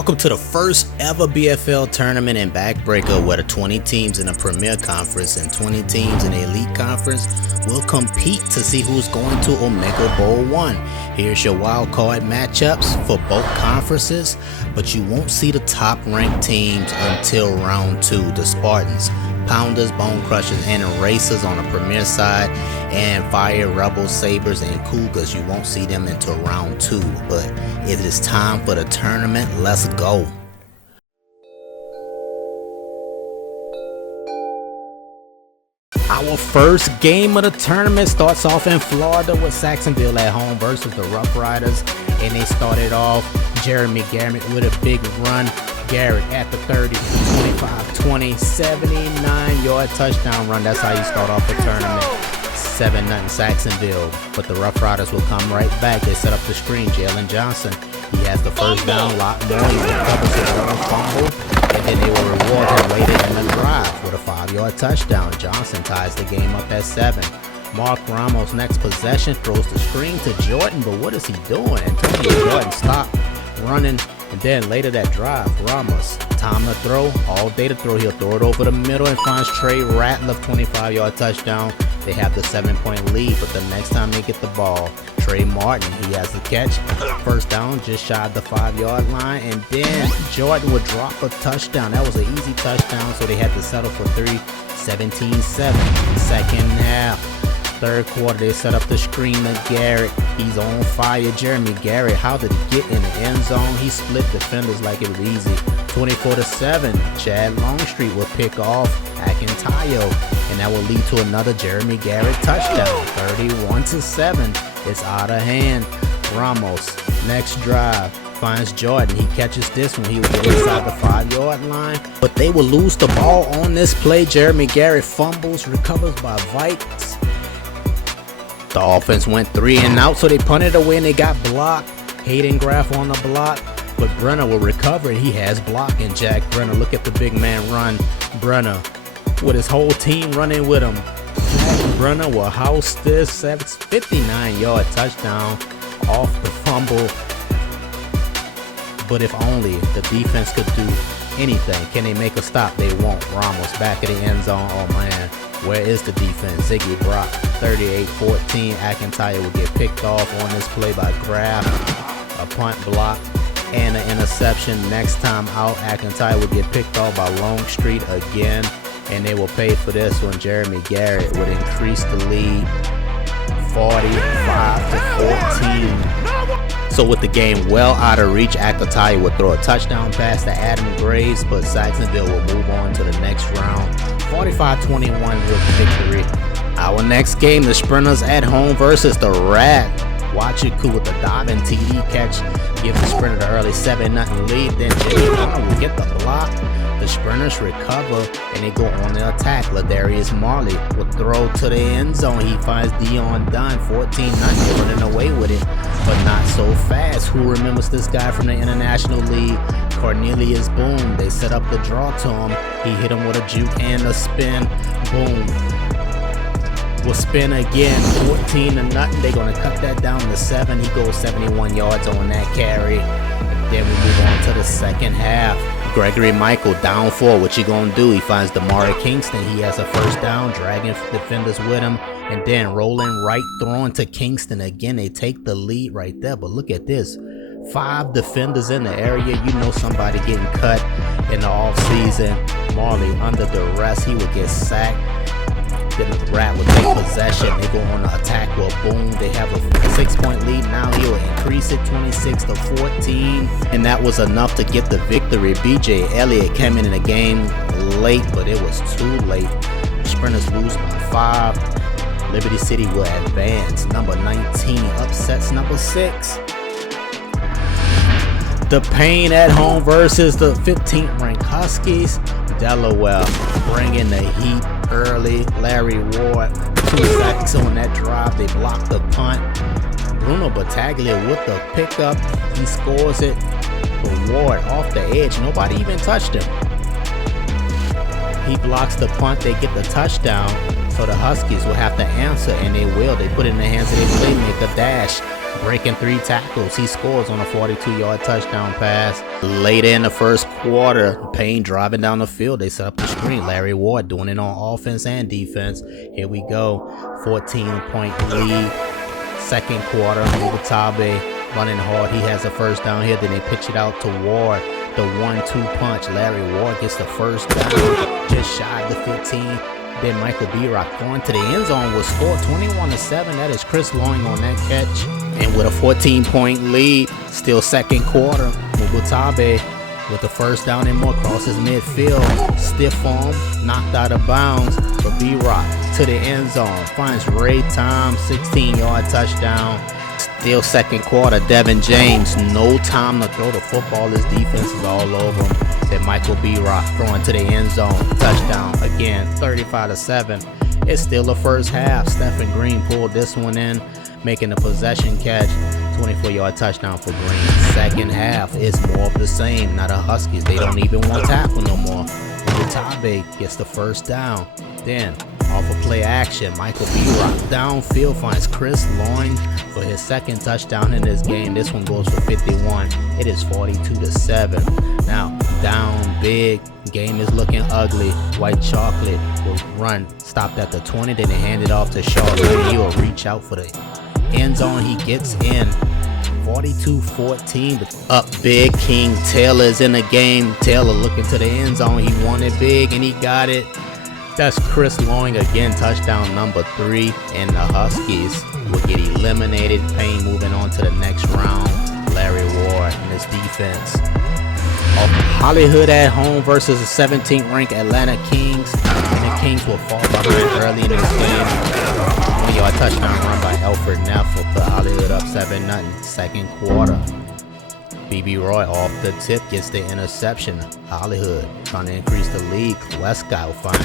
Welcome to the first ever BFL tournament in Backbreaker, where the 20 teams in the Premier Conference and 20 teams in the Elite Conference will compete to see who's going to Omega Bowl 1. Here's your wild card matchups for both conferences, but you won't see the top ranked teams until round 2. The Spartans, Pounders, Bonecrushers, and Racers on the Premier side, and Fire, Rebels, Sabers, and Cougars. You won't see them until round 2, but it is time for the tournament. Let's go. Our first game of the tournament starts off in Florida with Sacksonville at home versus the Roughriders, and they started off Jeremy Garrett with a big run. Garrett at the 30, 25-20, 79-yard touchdown run. That's how you start off the tournament. 7-0 Sacksonville, but the Roughriders will come right back. They set up the screen. Jalen Johnson, he has the first down. Lot more. He recovers a fumble, and then they will reward him later in the drive with a 5-yard touchdown. Johnson ties the game up at 7. Mark Ramos next possession throws the screen to Jordan, but what is he doing? Antonio Jordan stopped running, and then later that drive, Ramos, time to throw, all day to throw. He'll throw it over the middle and finds Trey Ratliff, 25-yard touchdown. They have the 7-point lead, but the next time they get the ball, Trey Martin, he has the catch. First down, just shy of the 5-yard line, and then Jordan would drop a touchdown. That was an easy touchdown, so they had to settle for 3, 17-7. Second half. Third quarter, they set up the screen to Garrett. He's on fire. Jeremy Garrett, how did he get in the end zone? He split defenders like it was easy. 24-7. Chad Longstreet will pick off Akintayo, and that will lead to another Jeremy Garrett touchdown. 31-7. It's out of hand. Ramos, next drive, finds Jordan. He catches this one. He will get inside the 5-yard line, but they will lose the ball on this play. Jeremy Garrett fumbles, recovers by Vikes. The offense went 3 and out, so they punted away and they got blocked. Hayden Graff on the block, but Brenner will recover. He has block, and Jack Brenner, look at the big man run. Brenner with his whole team running with him. Jack Brenner will house this 59-yard touchdown off the fumble. But if only the defense could do anything. Can they make a stop? They won't. Ramos back of the end zone. Oh man, where is the defense? Ziggy Brock, 38-14. Akintayo will get picked off on this play by Graff. A punt block and an interception. Next time out, Akintayo will get picked off by Longstreet again, and they will pay for this one. Jeremy Garrett would increase the lead 45-14. So with the game well out of reach, Akintayo would throw a touchdown pass to Adam Graves, but Sacksonville will move on to the next round. 45-21 with victory. Our next game, the Sprinters at home versus the Rat. Wachiku with the diving TD catch gives the Sprinter the early 7-0 lead. Then Jimmy Hunter will get the block. The Sprinters recover and they go on the attack. Ladarius Marley will throw to the end zone. He finds Dion Dunn, 14-0, running away with it, but not so fast. Who remembers this guy from the International League? Cornelius Boom. They set up the draw to him. He hit him with a juke and a spin. Boom will spin again. 14-0. They're going to cut that down to 7. He goes 71 yards on that carry. Then we move on to the second half. Gregory Michael down 4. What you gonna do? He finds Damari Kingston. He has a first down, dragging defenders with him, and then rolling right, throwing to Kingston again. They take the lead right there, but look at this. 5 defenders in the area. You know somebody getting cut in the offseason. Marley under duress. He would get sacked. Then the Rat will take possession. They go on the attack. Well, boom. They have a 6-point lead. Now he will increase it 26-14. And that was enough to get the victory. BJ Elliott came in the game late, but it was too late. Sprinters lose by 5. Liberty City will advance. Number 19 upsets number 6. The Pain at home versus the 15th ranked Huskies. Delaware bringing the heat early. Larry Ward, 2 sacks on that drive. They block the punt. Bruno Battaglia with the pickup. He scores it. But Ward off the edge. Nobody even touched him. He blocks the punt. They get the touchdown. So the Huskies will have to answer, and they will. They put it in the hands of their playmaker, Dash. breaking 3 tackles. He scores on a 42-yard touchdown pass. Later in the first quarter, Payne driving down the field. They set up the screen. Larry Ward doing it on offense and defense. Here we go. 14-point lead. Second quarter, Mubatabe running hard. He has a first down here. Then they pitch it out to Ward. The 1-2 punch. Larry Ward gets the first down. Just shy of the 15. Then Michael B-Rock going to the end zone will score 21-7. That is Chris Loing on that catch. And with a 14-point lead, still second quarter, Mubatabe with the first down and more crosses midfield. Stiff arm, knocked out of bounds. But B-Rock to the end zone finds Ray Tom, 16-yard touchdown. Still second quarter, Devin James, no time to throw the football. His defense is all over him. Then Michael B-Rock throwing to the end zone, touchdown again, 35-7. It's still the first half. Stephen Green pulled this one in, making a possession catch, 24-yard touchdown for Green. Second half is more of the same. Now the Huskies, they don't even want to tackle no more. Mubatabe gets the first down. Then off of play action, Michael B-Rock downfield finds Chris Loing for his second touchdown in this game. This one goes for 51. It is 42-7. Now down big, game is looking ugly. White Chocolate will run, stopped at the 20, then they hand it off to Charlotte. He will reach out for the end zone. He gets in. 42-14. Up big. King Taylor is in the game. Taylor looking to the end zone. He wanted big and he got it. That's Chris Loing again, touchdown number 3, and the Huskies will get eliminated. Payne moving on to the next round. Larry Ward and his defense. Hollyhood at home versus the 17th ranked Atlanta Kings. And the Kings will fall behind early in this game. 1-yard touchdown run by Alfred Neff will put Hollyhood up 7-0. Second quarter. BB Roy off the tip gets the interception. Hollyhood trying to increase the lead. Westcott will find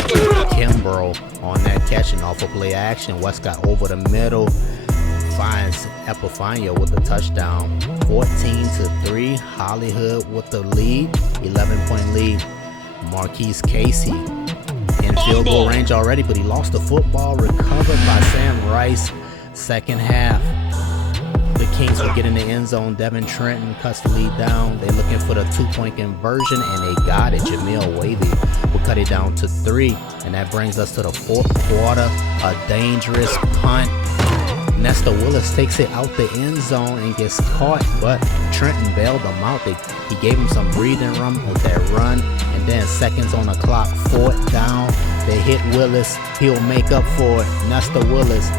Kimbrough on that catch and off of play action. Westcott over the middle finds Epifanio with the touchdown. 14-3. Hollyhood with the lead. 11-point lead. Marquise Casey in field goal range already, but he lost the football. Recovered by Sam Rice. Second half. The Kings will get in the end zone. Devin Trenton cuts the lead down. They're looking for the 2-point conversion, and they got it. Jamil Wavy will cut it down to 3. And that brings us to the fourth quarter. A dangerous punt. Nestor Willis takes it out the end zone and gets caught, but Trenton bailed him out. He gave him some breathing room with that run. And then seconds on the clock, 4th down. They hit Willis. He'll make up for it. Nestor Willis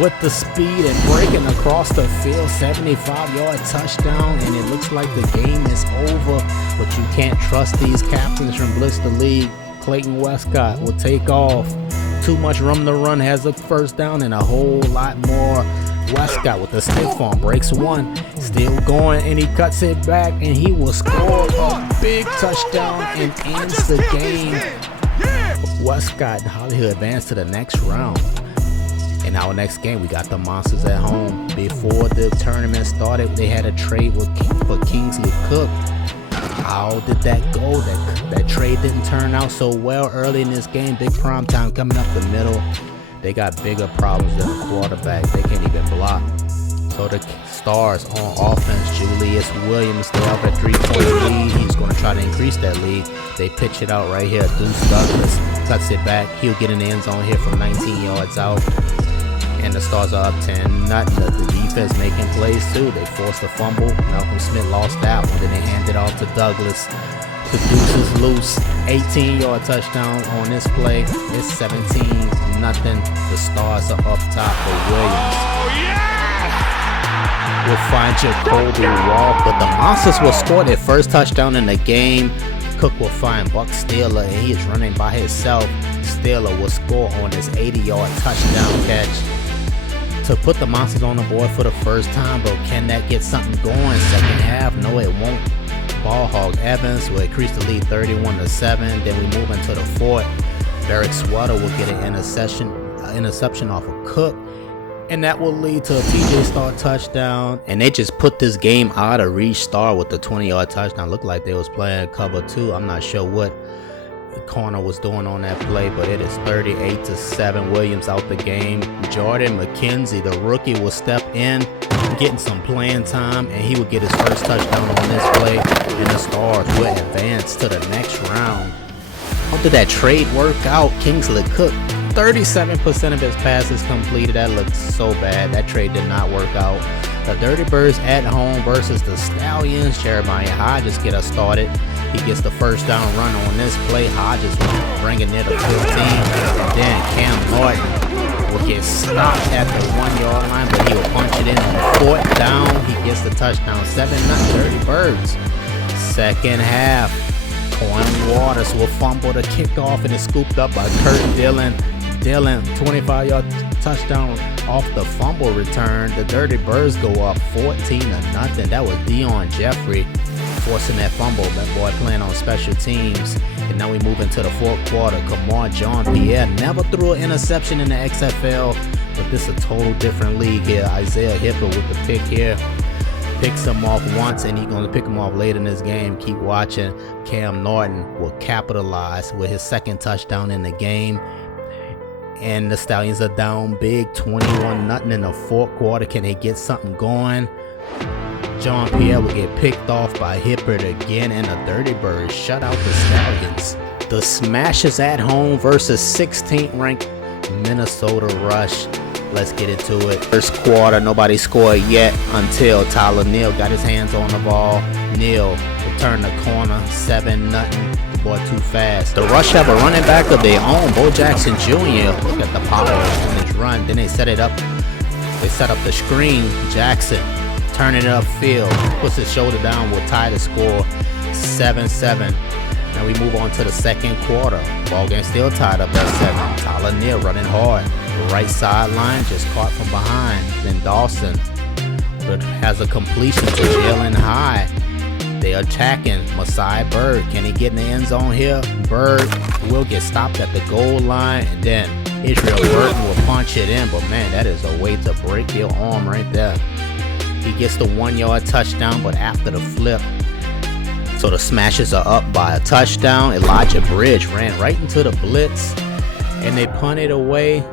with the speed and breaking across the field, 75-yard touchdown, and it looks like the game is over, but you can't trust these captains from Blitzburgh League. Clayton Westcott will take off. Too much room to run, has a first down and a whole lot more. Westcott with the stiff arm, breaks one, still going, and he cuts it back, and he will score a big touchdown and ends the game. Westcott and Hollywood advance to the next round. In our next game, we got the Monsters at home. Before the tournament started, they had a trade for Kingsley Cook. How did that go? That trade didn't turn out so well early in this game. Big prime time coming up the middle. They got bigger problems than the quarterback. They can't even block. So the Stars on offense, Julius Williams, they're up at 3-point lead. He's going to try to increase that lead. They pitch it out right here. Deuce Douglas cuts it back. He'll get in the end zone here from 19 yards out. And the Stars are up 10-0. The defense making plays too. They forced a fumble. Malcolm Smith lost that one. Then they handed off to Douglas. The Deuce is loose. 18-yard touchdown on this play. It's 17-0. The Stars are up top for Williams. We'll find Jacoby Walk, but the Monsters will score their first touchdown in the game. Cook will find Buck Steeler, and he is running by himself. Steeler will score on his 80-yard touchdown catch to put the Monsters on the board for the first time, but can that get something going? Second half, no it won't. Ball hog Evans will increase the lead 31-7. Then we move into the fourth. Derek Swatter will get an interception off of Cook, and that will lead to a TJ Star touchdown. And they just put this game out of reach. Star with the 20-yard touchdown. Looked like they was playing cover 2. I'm not sure what corner was doing on that play, but it is 38-7. Williams out the game. Jordan McKenzie, the rookie, will step in, getting some playing time, and he will get his first touchdown on this play, and the Stars will advance to the next round. How did that trade work out? Kingsley Cook, 37% of his passes completed. That looked so bad. That trade did not work out. The Dirty Birds at home versus the Stallions. Jeremiah Hodges get us started. He gets the first down run on this play. Hodges will bring it near the 15. And then Cam Norton will get stopped at the 1-yard line, but he will punch it in on 4th down. He gets the touchdown. 7-0 Dirty Birds. Second half, Coin Waters will fumble the kickoff, and it's scooped up by Kurt Dillon. 25-yard touchdown off the fumble return. The Dirty Birds go up 14-0. That was Dion Jeffrey forcing that fumble. That boy playing on special teams. And now we move into the 4th quarter. Kamar John Pierre never threw an interception in the XFL, but this is a total different league here. Isaiah Hipper with the pick here. Picks him off once, and he's going to pick him off later in this game. Keep watching. Cam Norton will capitalize with his 2nd touchdown in the game. And the Stallions are down big, 21-0 in the 4th quarter. Can they get something going? John Pierre will get picked off by Hippert again, and the Dirty Birds shut out the Stallions. The Smashers at home versus 16th ranked Minnesota Rush. Let's get into it. First quarter, nobody scored yet until Tyler Neal got his hands on the ball. Neal will turn the corner, 7-0. Boy, too fast. The Rush have a running back of their own, Bo Jackson Jr. Look at the power on his run. Then they set it up. They set up the screen. Jackson turning it upfield, puts his shoulder down, will tie the score 7-7. Now we move on to the 2nd quarter. Ball game still tied up at 7. Tyler Neal running hard. The right sideline just caught from behind. Then Dawson has a completion to Jalen High. They are attacking Masai Bird. Can he get in the end zone here? Bird will get stopped at the goal line, and then Israel Burton will punch it in. But man, that is a way to break your arm right there. He gets the 1-yard touchdown, but after the flip. So the Smashers are up by a touchdown. Elijah Bridge ran right into the blitz, and they punted away.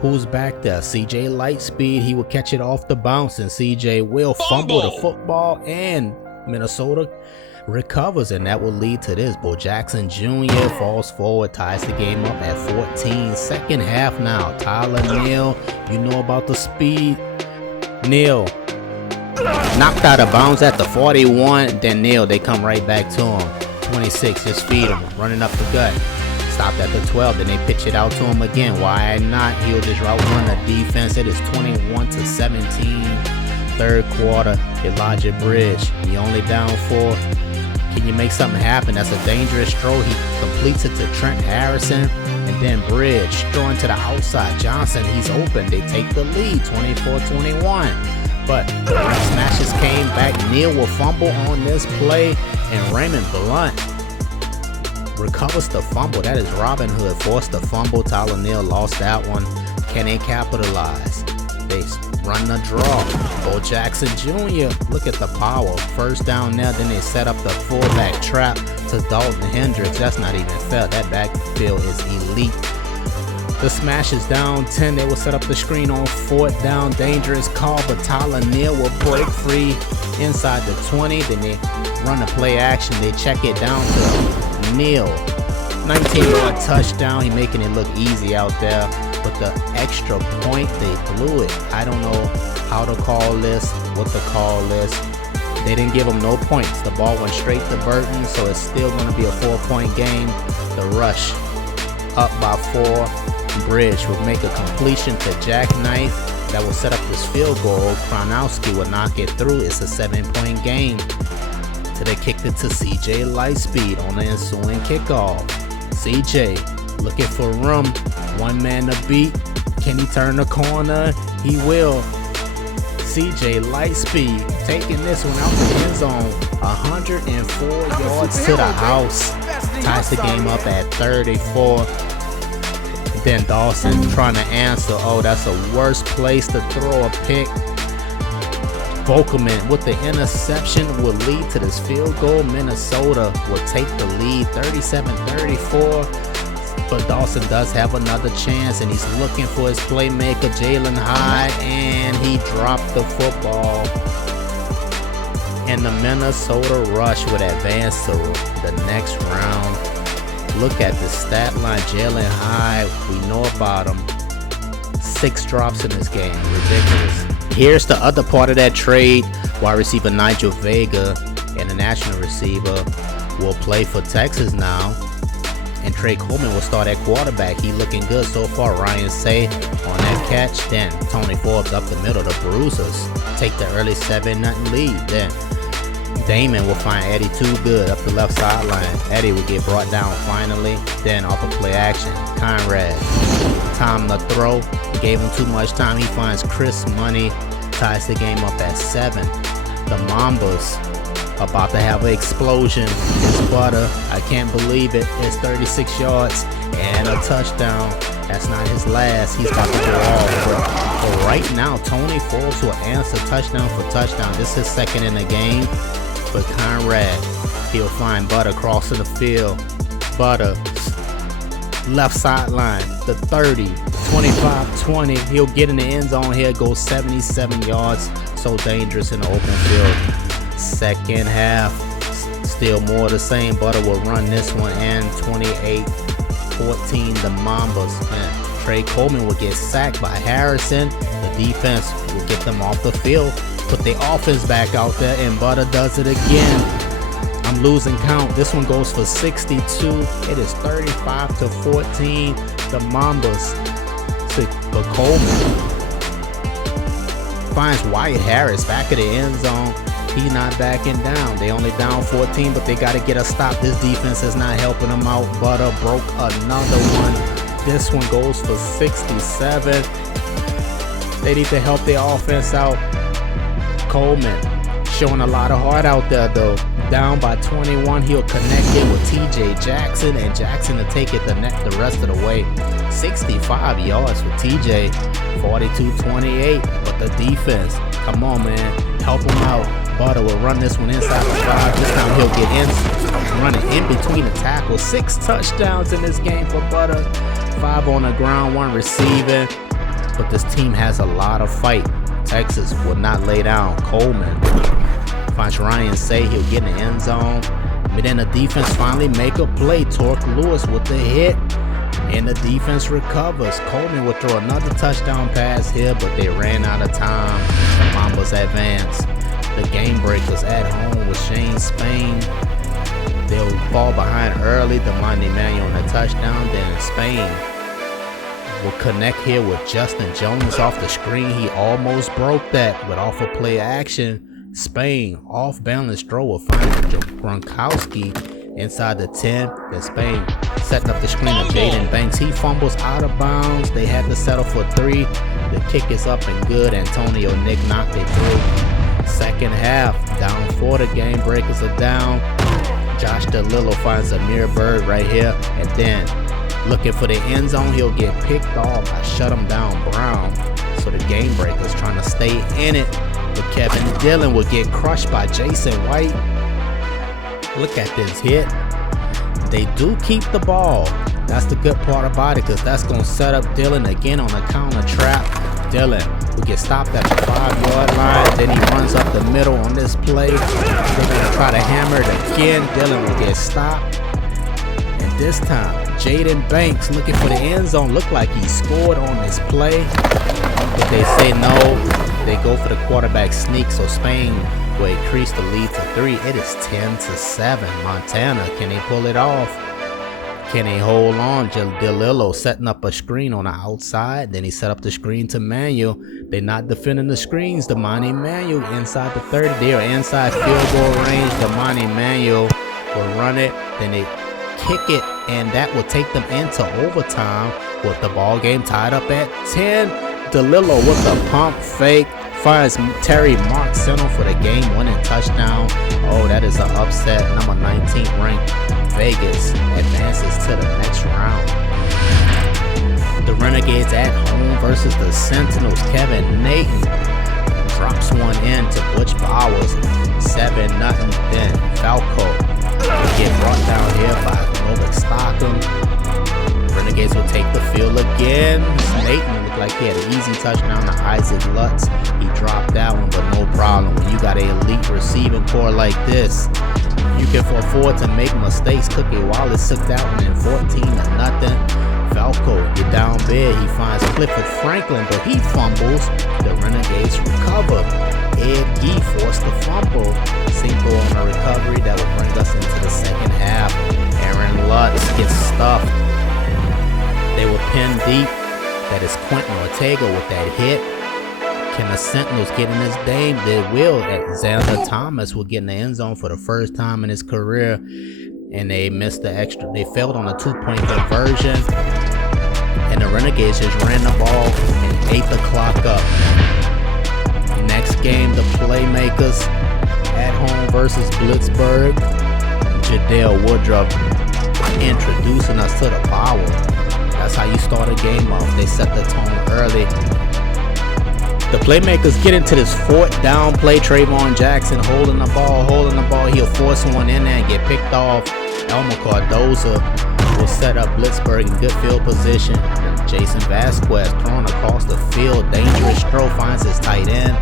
Who's back there? CJ Lightspeed. He will catch it off the bounce, and CJ will fumble the football, and Minnesota recovers, and that will lead to this. Bo Jackson Jr. falls forward, ties the game up at 14. Second half now. Tyler Neal, you know about the speed. Neal knocked out of bounds at the 41. Then Neal, they come right back to him. 26, just feed him, running up the gut. Stopped at the 12, then they pitch it out to him again. Why not? He'll just route run the defense. It is 21-17. 3rd quarter, Elijah Bridge, he only down 4. Can you make something happen? That's a dangerous throw. He completes it to Trent Harrison, and then Bridge throwing to the outside. Johnson, he's open. They take the lead, 24-21. But the Smashers came back. Neal will fumble on this play, and Raymond Blunt recovers the fumble. That is Robin Hood forced the fumble. Tyler Neal lost that one. Can they capitalize? They run the draw. Bo Jackson Jr. Look at the power. First down there. Then they set up the fullback trap to Dalton Hendricks. That's not even fair. That backfield is elite. The Smashers down 10. They will set up the screen on 4th down. Dangerous call, but Tyler Neal will break free inside the 20. Then they run the play action. They check it down to Neal. 19-yard touchdown. He making it look easy out there. But the extra point, they blew it. I don't know how to call this, what to call this. They didn't give him no points. The ball went straight to Burton, so it's still going to be a 4-point game. The Rush up by 4. Bridge will make a completion to Jackknife. That will set up this field goal. Kronowski will knock it through. It's a 7-point game. So they kicked it to CJ Lightspeed on the ensuing kickoff. CJ looking for room. One man to beat. Can he turn the corner? He will. CJ Lightspeed taking this one out the end zone. 104 yards to the house. Ties the game up at 34. Then Dawson trying to answer. Oh, that's a worse place to throw a pick. Volkerman with the interception will lead to this field goal. Minnesota will take the lead 37-34. But Dawson does have another chance, and he's looking for his playmaker, Jalen Hyde, and he dropped the football. And the Minnesota Rush would advance to the next round. Look at the stat line. Jalen Hyde, we know about him. 6 drops in this game. Ridiculous. Here's the other part of that trade. Wide receiver Nigel Vega and the national receiver will play for Texas now. And Trey Coleman will start at quarterback. He looking good so far. Ryan Say on that catch. Then Tony Forbes up the middle. The Bruisers take the early 7-0 lead. Then Damon will find Eddie Too Good up the left sideline. Eddie will get brought down finally. Then off of play action, Conrad. Time to throw. Gave him too much time. He finds Chris Money. Ties the game up at 7. The Mambas about to have an explosion. It's Butter. I can't believe it. It's 36 yards and a touchdown. That's not his last. He's about to go all. But right now, Tony Forbes will answer touchdown for touchdown. This is his 2nd in the game. But Conrad, he'll find Butter crossing the field. Butter, left sideline, the 30, 25-20. He'll get in the end zone here, goes 77 yards. So dangerous in the open field. Second half, still more of the same. Butter will run this one, and 28-14, the Mambas. And Trey Coleman will get sacked by Harrison. The defense will get them off the field. Put the offense back out there, and Butter does it again. I'm losing count. This one goes for 62. It is 35-14. The Mambas. But Coleman finds Wyatt Harris back of the end zone. He's not backing down. They only down 14, but they got to get a stop. This defense is not helping them out. Butter broke another one. This one goes for 67. They need to help their offense out. Coleman showing a lot of heart out there though. Down by 21, he'll connect it with TJ Jackson, and Jackson to take it the rest of the way. 65 yards for TJ, 42-28. But the defense, come on man, help him out. Butter will run this one inside the 5. This time he'll get in, running in between the tackles. 6 touchdowns in this game for Butter. 5 on the ground, 1 receiving. But this team has a lot of fight. Texas will not lay down. Coleman finds Ryan Say. He'll get in the end zone. But then the defense finally make a play. Torque Lewis with the hit. And the defense recovers. Coleman will throw another touchdown pass here, but they ran out of time. The Mambas advance. The Gamebreakers at home with Shane Spain. They'll fall behind early. The Monty Manuel on the touchdown. Then Spain will connect here with Justin Jones off the screen. He almost broke that, but off of play action, Spain off balance throw will find Gronkowski inside the 10. Then Spain setting up the screen of Jaden Banks. He fumbles out of bounds. They had to settle for 3. The kick is up and good. Antonio Nick knocked it through. Second half, down 4. The Gamebreakers are down. Josh DeLillo finds Amir Bird right here, and then looking for the end zone, he'll get picked off. I shut him down, Brown. So the Gamebreakers trying to stay in it. But Kevin Dillon will get crushed by Jason White. Look at this hit. They do keep the ball. That's the good part about it, because that's going to set up Dillon again on a counter trap. Dillon will get stopped at the 5-yard line. Then he runs up the middle on this play. They're going to try to hammer it again. Dillon will get stopped. And this time, Jaden Banks looking for the end zone. Looked like he scored on this play, but they say no. They go for the quarterback sneak, so Spain will increase the lead to 3. It is 10-7. Montana, can they pull it off? Can they hold on? DeLillo setting up a screen on the outside. Then he set up the screen to Manuel. They're not defending the screens. Damani Manuel inside the 30. They are inside field goal range. Damani Manuel will run it. Then they kick it, and that will take them into overtime with the ball game tied up at 10. DeLillo with a pump fake finds Terry Mark Sentinel for the game-winning touchdown. Oh, that is an upset. Number 19th ranked Vegas advances to the next round. The Renegades at home versus the Sentinels. Kevin Nathan drops one in to Butch Bowers, 7-0. Then Falco will get brought down here by Novak Stockham. Renegades will take the field again. Nathan looked like he had an easy touchdown to Isaac Lutz. He dropped that one, but no problem. When you got an elite receiving core like this, you can afford to make mistakes. Cookie Wallace took that one in 14-0. Falco get down big. He finds Clifford Franklin, but he fumbles. The Renegades recover. Ed Gee forced the fumble. Cinco on a recovery that will bring us into the second half. Aaron Lutz gets stuffed. They were pinned deep. That is Quentin Ortega with that hit. Can the Sentinels get in this game? They will. Xander Thomas will get in the end zone for the first time in his career. And they missed the extra. They failed on a 2-point conversion. And the Renegades just ran the ball and ate the clock up. Next game, the Playmakers at home versus Blitzburgh. Jadale Woodruff introducing us to the power. That's how you start a game off. They set the tone early. The Playmakers get into this 4th down play. Trayvon Jackson holding the ball. He'll force one in there and get picked off. Elmer Cardoza will set up Blitzburgh in good field position. Jason Vasquez throwing across the field. Dangerous throw, finds his tight end.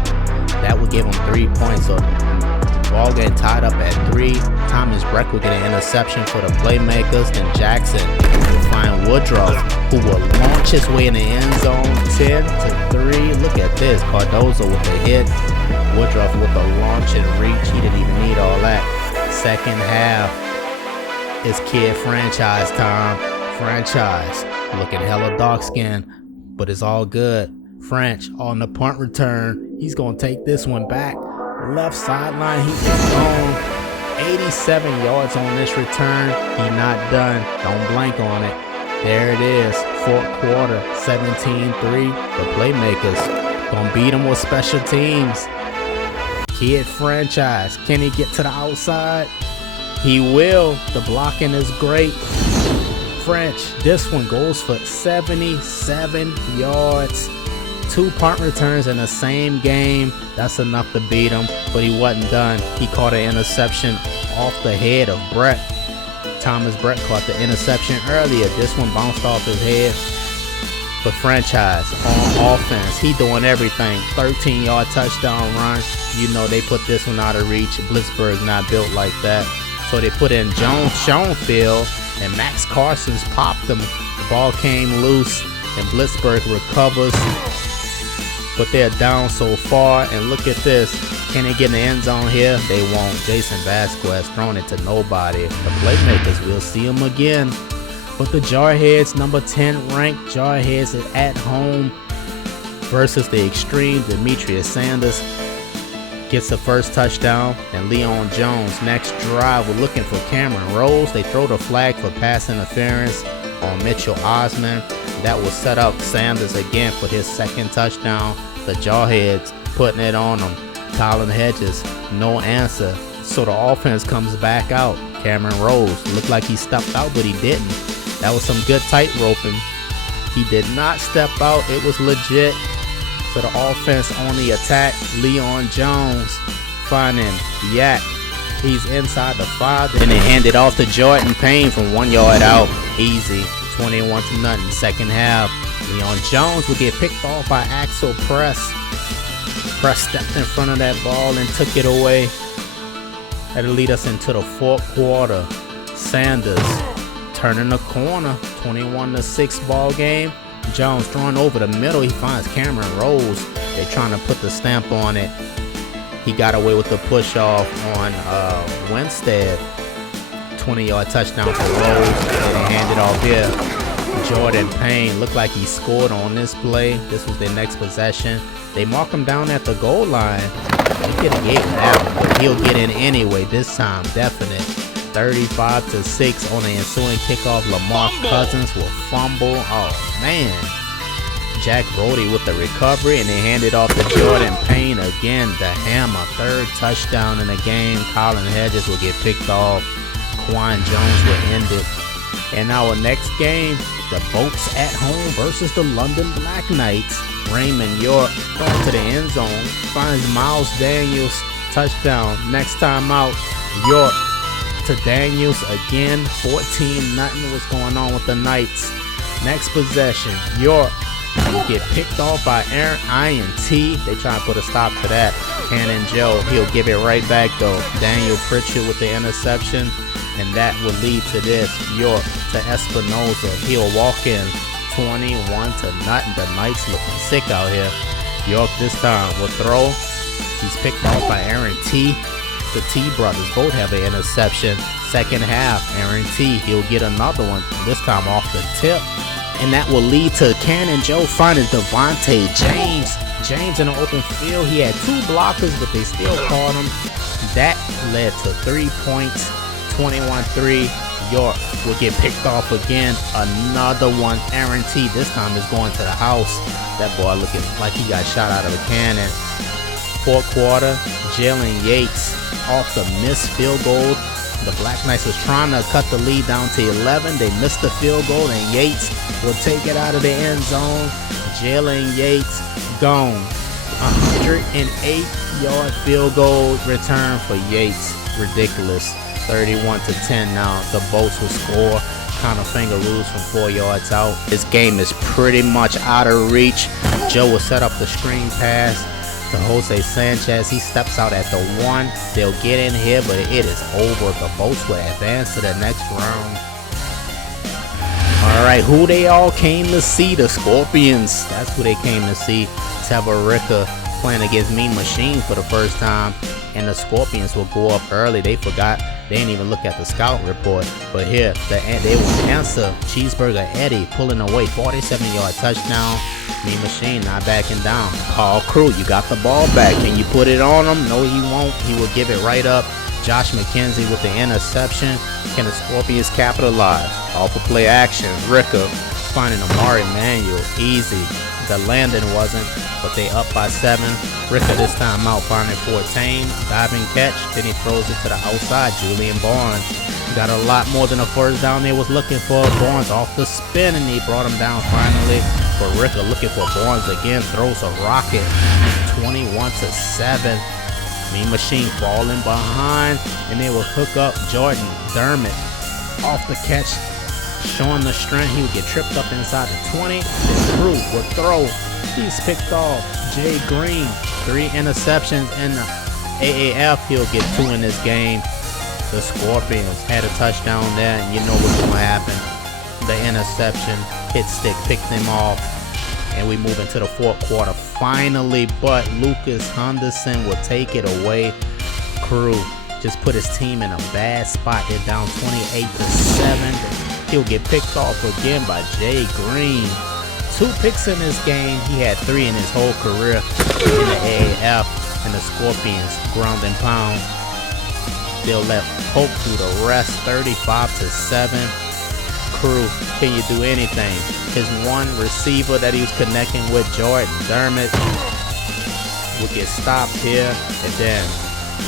That would give him 3 points. So ball getting tied up at 3. Thomas Breck will get an interception for the Playmakers. Then Jackson will find Woodruff, who will launch his way in the end zone. 10-3. Look at this. Cardoza with the hit. Woodruff with the launch and reach. He didn't even need all that. Second half, it's kid franchise time. Franchise looking hella dark skinned, but it's all good. French on the punt return. He's gonna take this one back. Left sideline, he's gone. 87 yards on this return. He not done. Don't blank on it. There it is. 4th quarter, 17-3. The Playmakers gonna beat them with special teams. Kid franchise. Can he get to the outside? He will. The blocking is great. French, this one goes for 77 yards. 2 punt returns in the same game. That's enough to beat him, but he wasn't done. He caught an interception off the head of Brett. Thomas Brett caught the interception earlier. This one bounced off his head. But franchise on offense, he doing everything. 13-yard touchdown run. You know they put this one out of reach. Blitzburgh's not built like that. So they put in Jones Schoenfield, and Max Carson's popped him. The ball came loose, and Blitzburgh recovers. But they're down so far, and look at this. Can they get in the end zone here? They won't. Jason Vasquez throwing it to nobody. The Playmakers, we'll see them again. But the Jarheads, number 10 ranked Jarheads at home versus the Xtreme. Demetrius Sanders gets the first touchdown, and Leon Jones next drive. We're looking for Cameron Rose. They throw the flag for pass interference on Mitchell Osman. That will set up Sanders again for his 2nd touchdown. The Jarheads putting it on them. Colin Hedges, no answer. So the offense comes back out. Cameron Rose looked like he stepped out, but he didn't. That was some good tight roping. He did not step out. It was legit. So the offense on the attack. Leon Jones finding Yak. He's inside the 5. Then they hand it off to Jordan Payne from 1 yard out. Easy. 21-0. Second half. Leon Jones will get picked off by Axel Press. Press stepped in front of that ball and took it away. That'll lead us into the 4th quarter. Sanders turning the corner. 21-6 ball game. Jones throwing over the middle. He finds Cameron Rose. They're trying to put the stamp on it. He got away with the push off on Winstead. 20-yard touchdown for Rose. And they hand it off here. Jordan Payne looked like he scored on this play. This was their next possession. They mark him down at the goal line. They could have gave him that one, but he'll get in anyway this time, definite. 35-6 on the ensuing kickoff. Lamar Cousins will fumble. Oh, man. Jack Brody with the recovery, and they hand it off to Jordan Payne again. The hammer, 3rd touchdown in the game. Colin Hedges will get picked off. Quan Jones will end it. And our next game, the Bolts at home versus the London Black Knights. Raymond York going to the end zone. Finds Miles Daniels. Touchdown. Next time out, York to Daniels again. 14-0. What's going on with the Knights? Next possession, York. He get picked off by Aaron INT. They try to put a stop to that. Cannon Joe, he'll give it right back though. Daniel Pritchard with the interception. And that will lead to this. York to Espinoza. He'll walk in 21-0. The Knights looking sick out here. York this time will throw. He's picked off by Aaron T. The T brothers both have an interception. Second half, Aaron T. He'll get another one. This time off the tip. And that will lead to Cannon Joe finding Devontae James. James in the open field. He had 2 blockers, but they still caught him. That led to 3 points. 21-3. York will get picked off again. Another one. Aaron T. this time is going to the house. That boy looking like he got shot out of a cannon. Fourth quarter, Jalen Yates off the missed field goal. The Black Knights was trying to cut the lead down to 11. They missed the field goal, and Yates will take it out of the end zone. Jalen Yates gone. 108-yard field goal return for Yates. Ridiculous. 31-10 now. The Bolts will score. Kind of finger rules from 4 yards out. This game is pretty much out of reach. Joe will set up the screen pass to Jose Sanchez. He steps out at the 1. They'll get in here, but it is over. The Bolts will advance to the next round. Alright, who they all came to see? The Scorpions. That's who they came to see. Tabarika playing against Mean Machine for the first time. And the Scorpions will go up early. They forgot. They didn't even look at the scout report. But here, they will answer. Cheeseburger Eddie pulling away. 47-yard touchdown. Mean Machine not backing down. Paul Crew, you got the ball back. Can you put it on him? No, he won't. He will give it right up. Josh McKenzie with the interception. Can the Scorpions capitalize? Off of play action. Ricka finding Amari Manuel. Easy. The landing wasn't, but they up by 7. Ricka this time out finding 14. Diving catch. Then he throws it to the outside. Julian Barnes got a lot more than a first down they was looking for. Barnes off the spin, and he brought him down finally. But Ricka looking for Barnes again. Throws a rocket. 21-7. Mean Machine falling behind, and they will hook up Jordan Dermott off the catch, showing the strength. He would get tripped up inside the 20. Then Crew will throw. He's picked off. Jay Green, 3 interceptions in the AAF. He'll get 2 in this game. The Scorpions had a touchdown there, and you know what's going to happen. The interception, hit stick, picked him off. And we move into the fourth quarter finally, but Lucas Henderson will take it away. Crew just put his team in a bad spot. They're down 28-7. He'll get picked off again by Jay Green. 2 picks in this game. He had 3 in his whole career in the AAF. And the Scorpions ground and pound. They'll let Hope do the rest. 35-7. Crew, can you do anything? His one receiver that he was connecting with, Jordan Dermott, will get stopped here, and then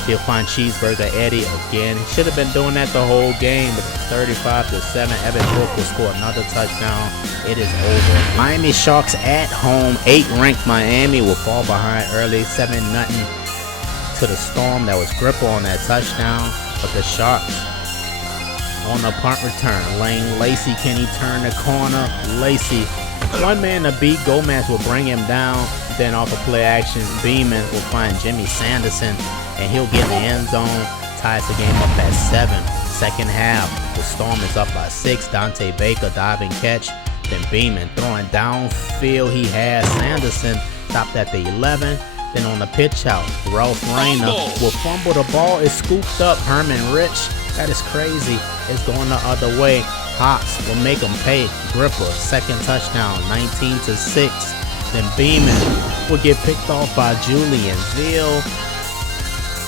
he'll find Cheeseburger Eddie again. He should have been doing that the whole game, but 35-7. Evan Cook will score another touchdown. It is over. Miami Sharks at home. 8th-ranked Miami will fall behind early, 7-0 to the Storm. That was Gripper on that touchdown, but the Sharks on the punt return. Lane Lacey, can he turn the corner? Lacey, one man to beat. Gomez will bring him down. Then off of play action, Beeman will find Jimmy Sanderson, and he'll get in the end zone. Ties the game up at 7. Second half, the Storm is up by 6. Dante Baker diving catch. Then Beeman throwing downfield. He has Sanderson stopped at the 11. Then on the pitch out, Ralph Rayner will fumble the ball. It's scooped up. Herman Rich, that is crazy. It's going the other way. Hops will make him pay. Gripper, second touchdown, 19-6. Then Beeman will get picked off by Julian Veal.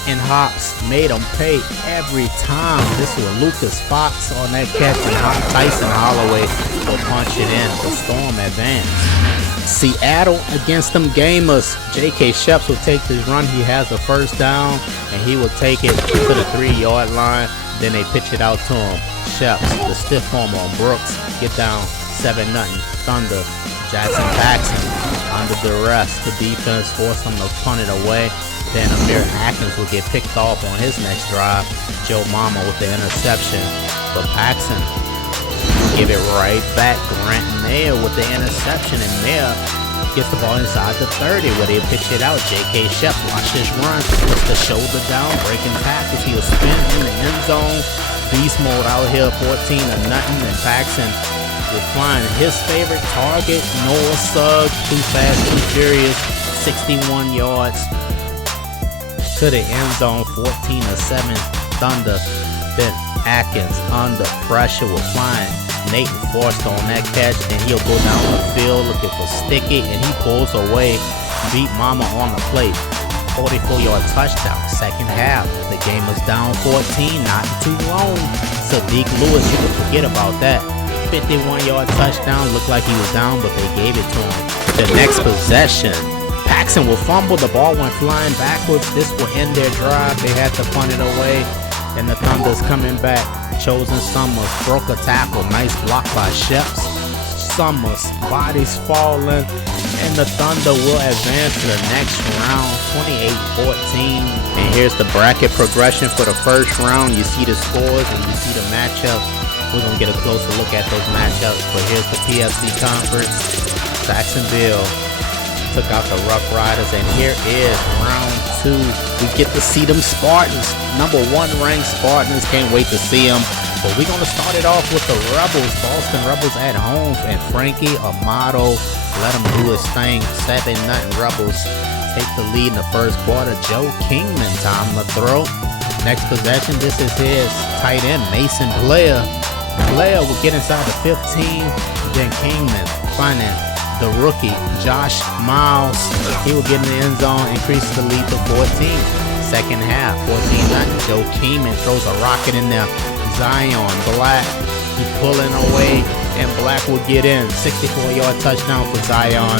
And Hops made him pay every time. This was Lucas Fox on that catch, and Tyson Holloway will punch it in. The Storm advance. Seattle against them Gamers. J.K. Sheps will take this run. He has a first down, and he will take it to the 3-yard line. Then they pitch it out to him. Sheps, the stiff arm on Brooks, get down 7-0. Thunder, Jackson Paxton under duress. The defense forced him to punt it away. Then Amir Atkins will get picked off on his next drive. Joe Mama with the interception. But Paxson give it right back. Grant Mayer with the interception, and Mayer gets the ball inside the 30 where they pitch it out. J.K. Shep, watch his run, puts the shoulder down, breaking tackles. He'll spin in the end zone. Beast mode out here, 14-0, and Paxson will find his favorite target, Noah Sugg, too fast, too furious, 61 yards to the end zone, 14-7, Thunder. Then Atkins under pressure will find Nathan Forster on that catch, and he'll go down the field looking for Sticky, and he pulls away, beat Mama on the plate. 44-yard touchdown, second half. The game was down 14, not too long. Sadiq Lewis, you can forget about that. 51-yard touchdown, looked like he was down, but they gave it to him. The next possession, Paxson will fumble, the ball went flying backwards. This will end their drive. They had to punt it away, and the Thunder's coming back. Chosen Summers broke a tackle, nice block by Sheps. Summers, bodies falling, and the Thunder will advance to the next round, 28-14. And here's the bracket progression for the first round. You see the scores and you see the matchups. We're going to get a closer look at those matchups. But here's the PFC Conference. Sacksonville took out the Roughriders, and here is round 2. We get to see them Spartans, number 1 ranked Spartans. Can't wait to see them. But we're going to start it off with the Rebels, Boston Rebels at home, and Frankie Amato let him do his thing. 7-0 Rebels take the lead in the first quarter. Joe Kingman, time to throw. Next possession, this is his tight end, Mason Blair. Blair will get inside the 15, then Kingman finding the rookie, Josh Miles. He will get in the end zone, increases the lead to 14. Second half, 14-0. Joe Kingman throws a rocket in there. Zion Black, he pulling away, and Black will get in. 64-yard touchdown for Zion.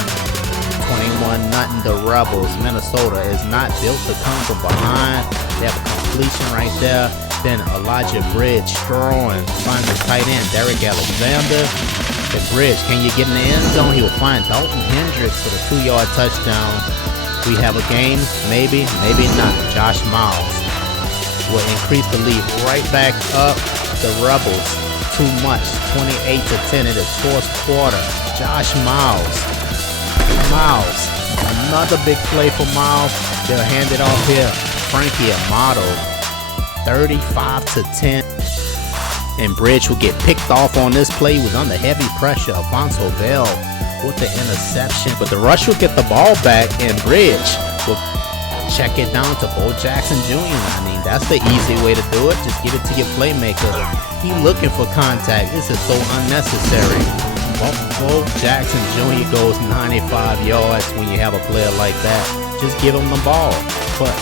21-0 the Rebels. Minnesota is not built to come from behind. They have a completion right there. Then Elijah Bridge throwing, finds the tight end, Derek Alexander. The Bridge, can you get in the end zone? He will find Dalton Hendricks for the 2-yard touchdown. We have a game, maybe, maybe not. Josh Miles will increase the lead right back up. The Rebels, too much, 28-10 in the fourth quarter. Josh Miles, another big play for Miles. They'll hand it off here. Frankie Amato, 35-10. And Bridge will get picked off on this play. He was under heavy pressure. Alfonso Bell with the interception. But the rush will get the ball back, and Bridge will check it down to Bo Jackson Jr. I mean, that's the easy way to do it. Just get it to your playmaker. He looking for contact. This is so unnecessary. Bo Jackson Jr. goes 95 yards when you have a player like that. Just give him the ball. But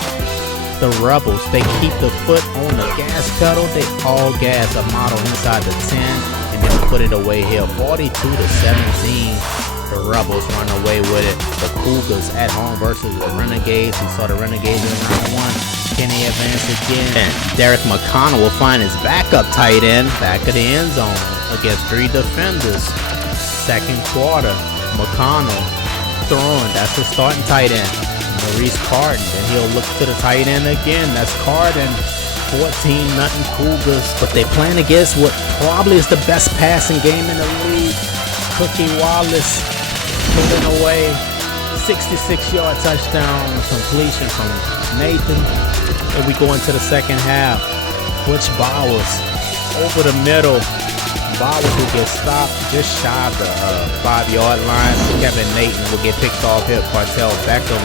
the Rebels, they keep the foot on the gas pedal. They all gas Amato inside the 10, and then put it away here. 42-17. The Rebels run away with it. The Cougars at home versus the Renegades. We saw the Renegades in round 1. Can they advance again? And Derek McConnell will find his backup tight end back of the end zone against 3 defenders. Second quarter, McConnell throwing. That's the starting tight end, Maurice Carden. Then he'll look to the tight end again. That's Carden. 14-0 Cougars. But they playing against what probably is the best passing game in the league. Cookie Wallace pulling away. 66-yard touchdown completion from Nathan. And we go into the second half. Butch Bowers over the middle. Bowers will get stopped just shy of the 5-yard line. Kevin Nathan will get picked off here. Cartel Beckham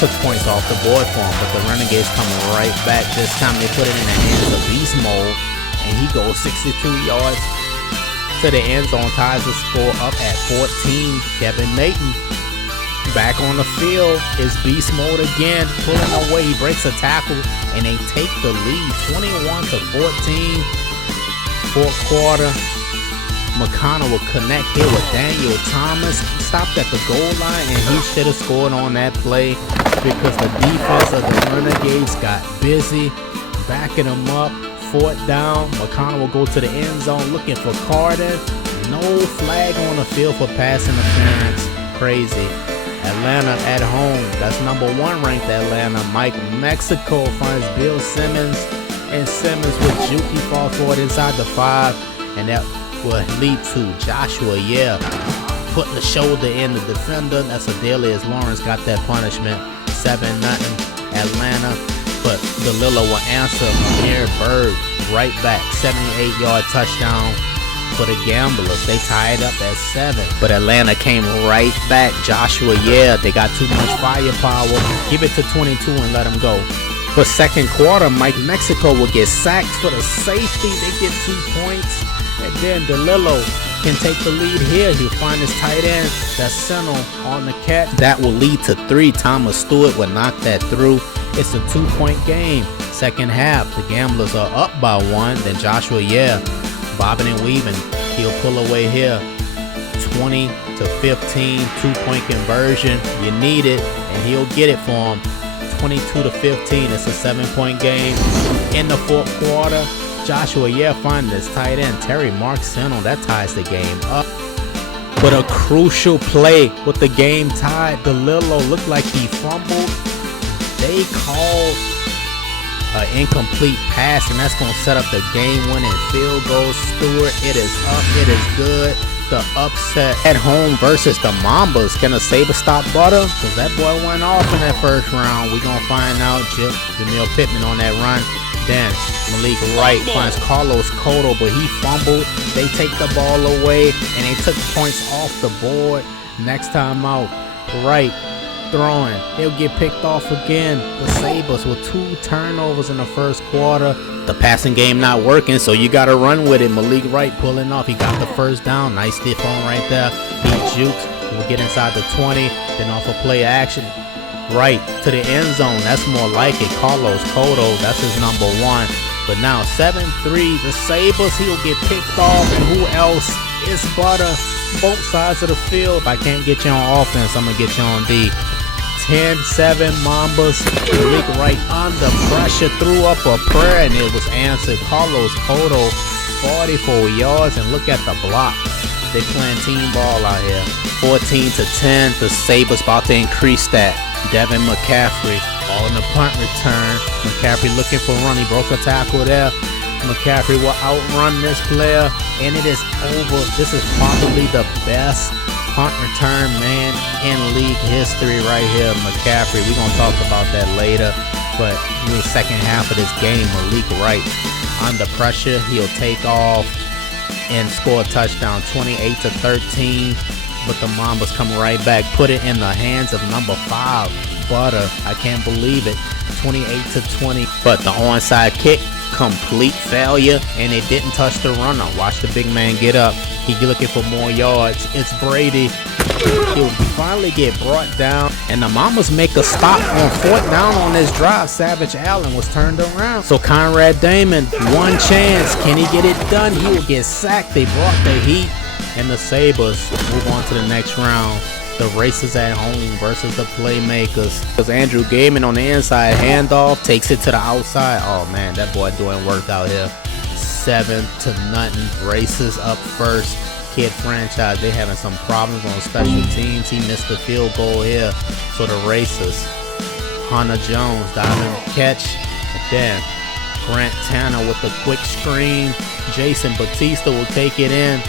took points off the board for him, but the Renegades coming right back. This time they put it in the hands of Beast Mode, and he goes 62 yards to the end zone, ties the score up at 14. Kevin Nathan back on the field is Beast Mode again, pulling away. He breaks a tackle, and they take the lead 21-14. Fourth quarter, McConnell will connect here with Daniel Thomas. He stopped at the goal line, and he should have scored on that play because the defense of the Renegades got busy, backing him up. Fourth down, McConnell will go to the end zone looking for Carden. No flag on the field for pass interference. crazy. Atlanta at home. That's number 1 ranked Atlanta. Mike Mexico finds Bill Simmons, and Simmons with Juki fall forward inside the 5, and that will lead to Joshua, putting the shoulder in the defender. That's Adelius Lawrence got that punishment. 7-0 Atlanta, but DeLillo will answer. Amir Bird right back. 78-yard touchdown for the Gamblers. They tied up at 7, but Atlanta came right back. Joshua, they got too much firepower. Give it to 22 and let them go. For second quarter, Mike Mexico will get sacked for the safety. They get 2 points, and then DeLillo can take the lead here. He'll find his tight end. That's Sentinel on the catch. That will lead to 3. Thomas Stewart will knock that through. It's a 2-point game. Second half, the Gamblers are up by 1. Then Joshua, bobbing and weaving. He'll pull away here. 20 to 15, 2-point conversion. You need it, and he'll get it for him. 22 to 15. It's a 7-point game. In the fourth quarter, Joshua, find this tight end. Terry Mark Sentinel. That ties the game up. But a crucial play with the game tied. DeLillo looked like he fumbled. They called an incomplete pass, and that's going to set up the game-winning field goal. Stewart, it is up. It is good. The upset at home versus the Mambas. Can a Saber stop Butter? Because that boy went off in that first round. We're going to find out. Jamil Pittman on that run. Then Malik Wright finds Carlos Cotto, but he fumbled. They take the ball away, and they took points off the board. Next time out, Wright throwing. He'll get picked off again. The Sabers with 2 turnovers in the first quarter. The passing game not working, so you got to run with it. Malik Wright pulling off. He got the first down. Nice stiff on right there. He jukes. We'll get inside the 20. Then off a play action. Right to the end zone. That's more like it. Carlos Cotto, that's his number 1. But now 7-3. The Sabers, he'll get picked off. And who else? It's Butter. Both sides of the field. If I can't get you on offense, I'm going to get you on D. 10-7 Mambas. Malik Wright under pressure, threw up a prayer, and it was answered. Carlos Cotto, 44 yards, and look at the block. They playing team ball out here. 14-10. The Sabers about to increase that. Devin McCaffrey on the punt return. McCaffrey looking for run. He broke a tackle there. McCaffrey will outrun this player, and it is over. This is probably the best punt return man in league history right here. McCaffrey, we're going to talk about that later, but in the second half of this game, Malik Wright under pressure, he'll take off and score a touchdown. 28-13, but the Mambas come right back, put it in the hands of number 5 Butter. I can't believe it. 28-20, but the onside kick, complete failure, and it didn't touch the runner. Watch the big man get up. He looking for more yards. It's Brady. He'll finally get brought down, and the Mambas make a stop on 4th down on this drive. Savage Allen was turned around. So Conrad Damon, 1 chance. Can he get it done? He will get sacked. They brought the heat, and the Sabers move on to the next round. The Racers at home versus the Playmakers. Because Andrew Gaiman on the inside, handoff, takes it to the outside. Oh man, that boy doing work out here. 7-0. Racers up first. Kid franchise, they having some problems on special teams. He missed the field goal here. So the Racers. Hunter Jones, diamond catch. And then Grant Tanner with the quick screen. Jason Batista will take it in.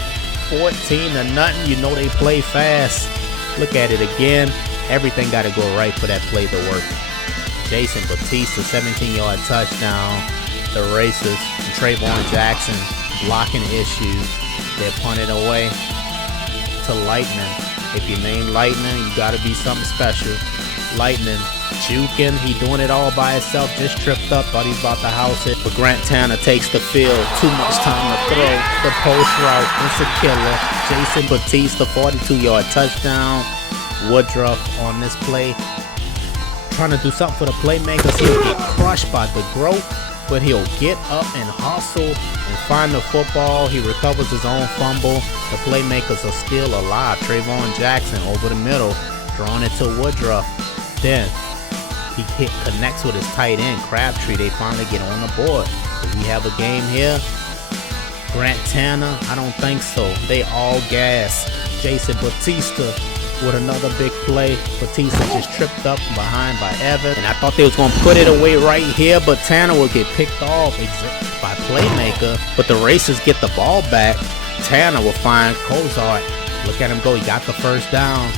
14-0. You know they play fast. Look at it again. Everything got to go right for that play to work. Jason Batista, 17-yard touchdown. The Racers, Trayvon Jackson blocking issues. They're punted away to Lightning. If you name Lightning, you got to be something special. Lightning juking. He doing it all by himself. Just tripped up. Thought he's about to house it. But Grant Tanner takes the field. Too much time to throw. The post route. It's a killer. Jason Batista, 42-yard touchdown. Woodruff on this play. Trying to do something for the Playmakers. He'll get crushed by the growth, but he'll get up and hustle and find the football. He recovers his own fumble. The Playmakers are still alive. Trayvon Jackson over the middle, throwing it to Woodruff. Then he connects with his tight end, Crabtree. They finally get on the board. Do we have a game here? Grant Tanner? I don't think so. They all gas. Jason Batista with another big play. Batista just tripped up from behind by Evan. And I thought they was going to put it away right here, but Tanner will get picked off by Playmaker. But the Racers get the ball back. Tanner will find Cozart. Look at him go. He got the first down.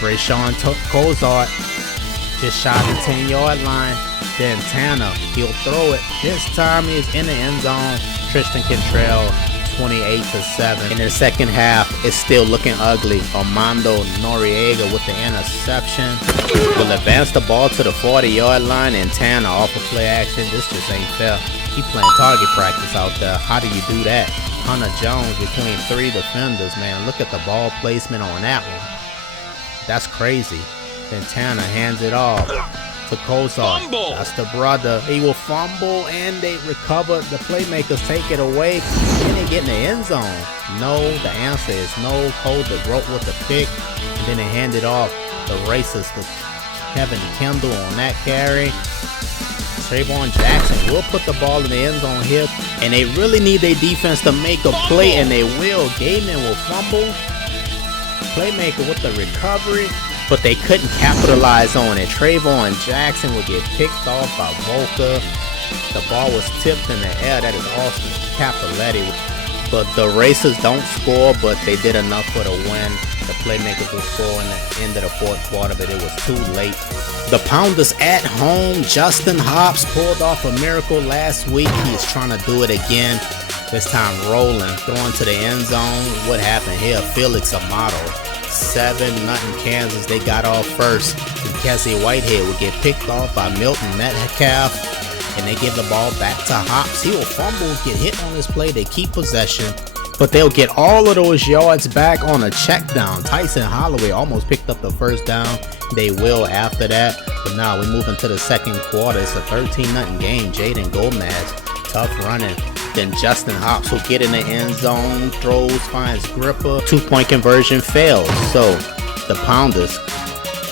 Rayshawn took Cozart. Just shot the 10-yard line. Then Tanner, he'll throw it. This time he's in the end zone. Tristan Cantrell, 28-7. In the second half, it's still looking ugly. Armando Noriega with the interception will advance the ball to the 40-yard line, and Tanner off of play action. This just ain't fair. He playing target practice out there. How do you do that? Hunter Jones between 3 defenders, man. Look at the ball placement on that one. That's crazy. Then Tanner hands it off to Cozart. That's the brother. He will fumble and they recover. The Playmakers take it away. Then they get in the end zone. No, the answer is no. Coulter broke with the pick. And then they hand it off. The Racers to Kevin Kendall on that carry. Trayvon Jackson will put the ball in the end zone here. And they really need their defense to make a play, and they will. Gaiman will fumble. Playmaker with the recovery, but they couldn't capitalize on it. Trayvon Jackson would get picked off by Volker. The ball was tipped in the air. That is Austin Capoletti. But the Racers don't score, but they did enough for the win. The Playmakers will score in the end of the fourth quarter, but it was too late. The Pounders at home. Justin Hobbs pulled off a miracle last week. He is trying to do it again. This time rolling, throwing to the end zone. What happened here? Felix Amato. 7-0 Kansas. They got off first. And Cassie Whitehead will get picked off by Milton Metcalf. And they give the ball back to Hobbs. He will fumble, get hit on this play. They keep possession, but they'll get all of those yards back on a check down. Tyson Holloway almost picked up the first down. They will after that. But now we move into the second quarter. It's a 13-0 game. Jaden Gomez, tough running. Then Justin Hobbs will get in the end zone, throws, finds Gripper. 2-point conversion fails. So the Pounders,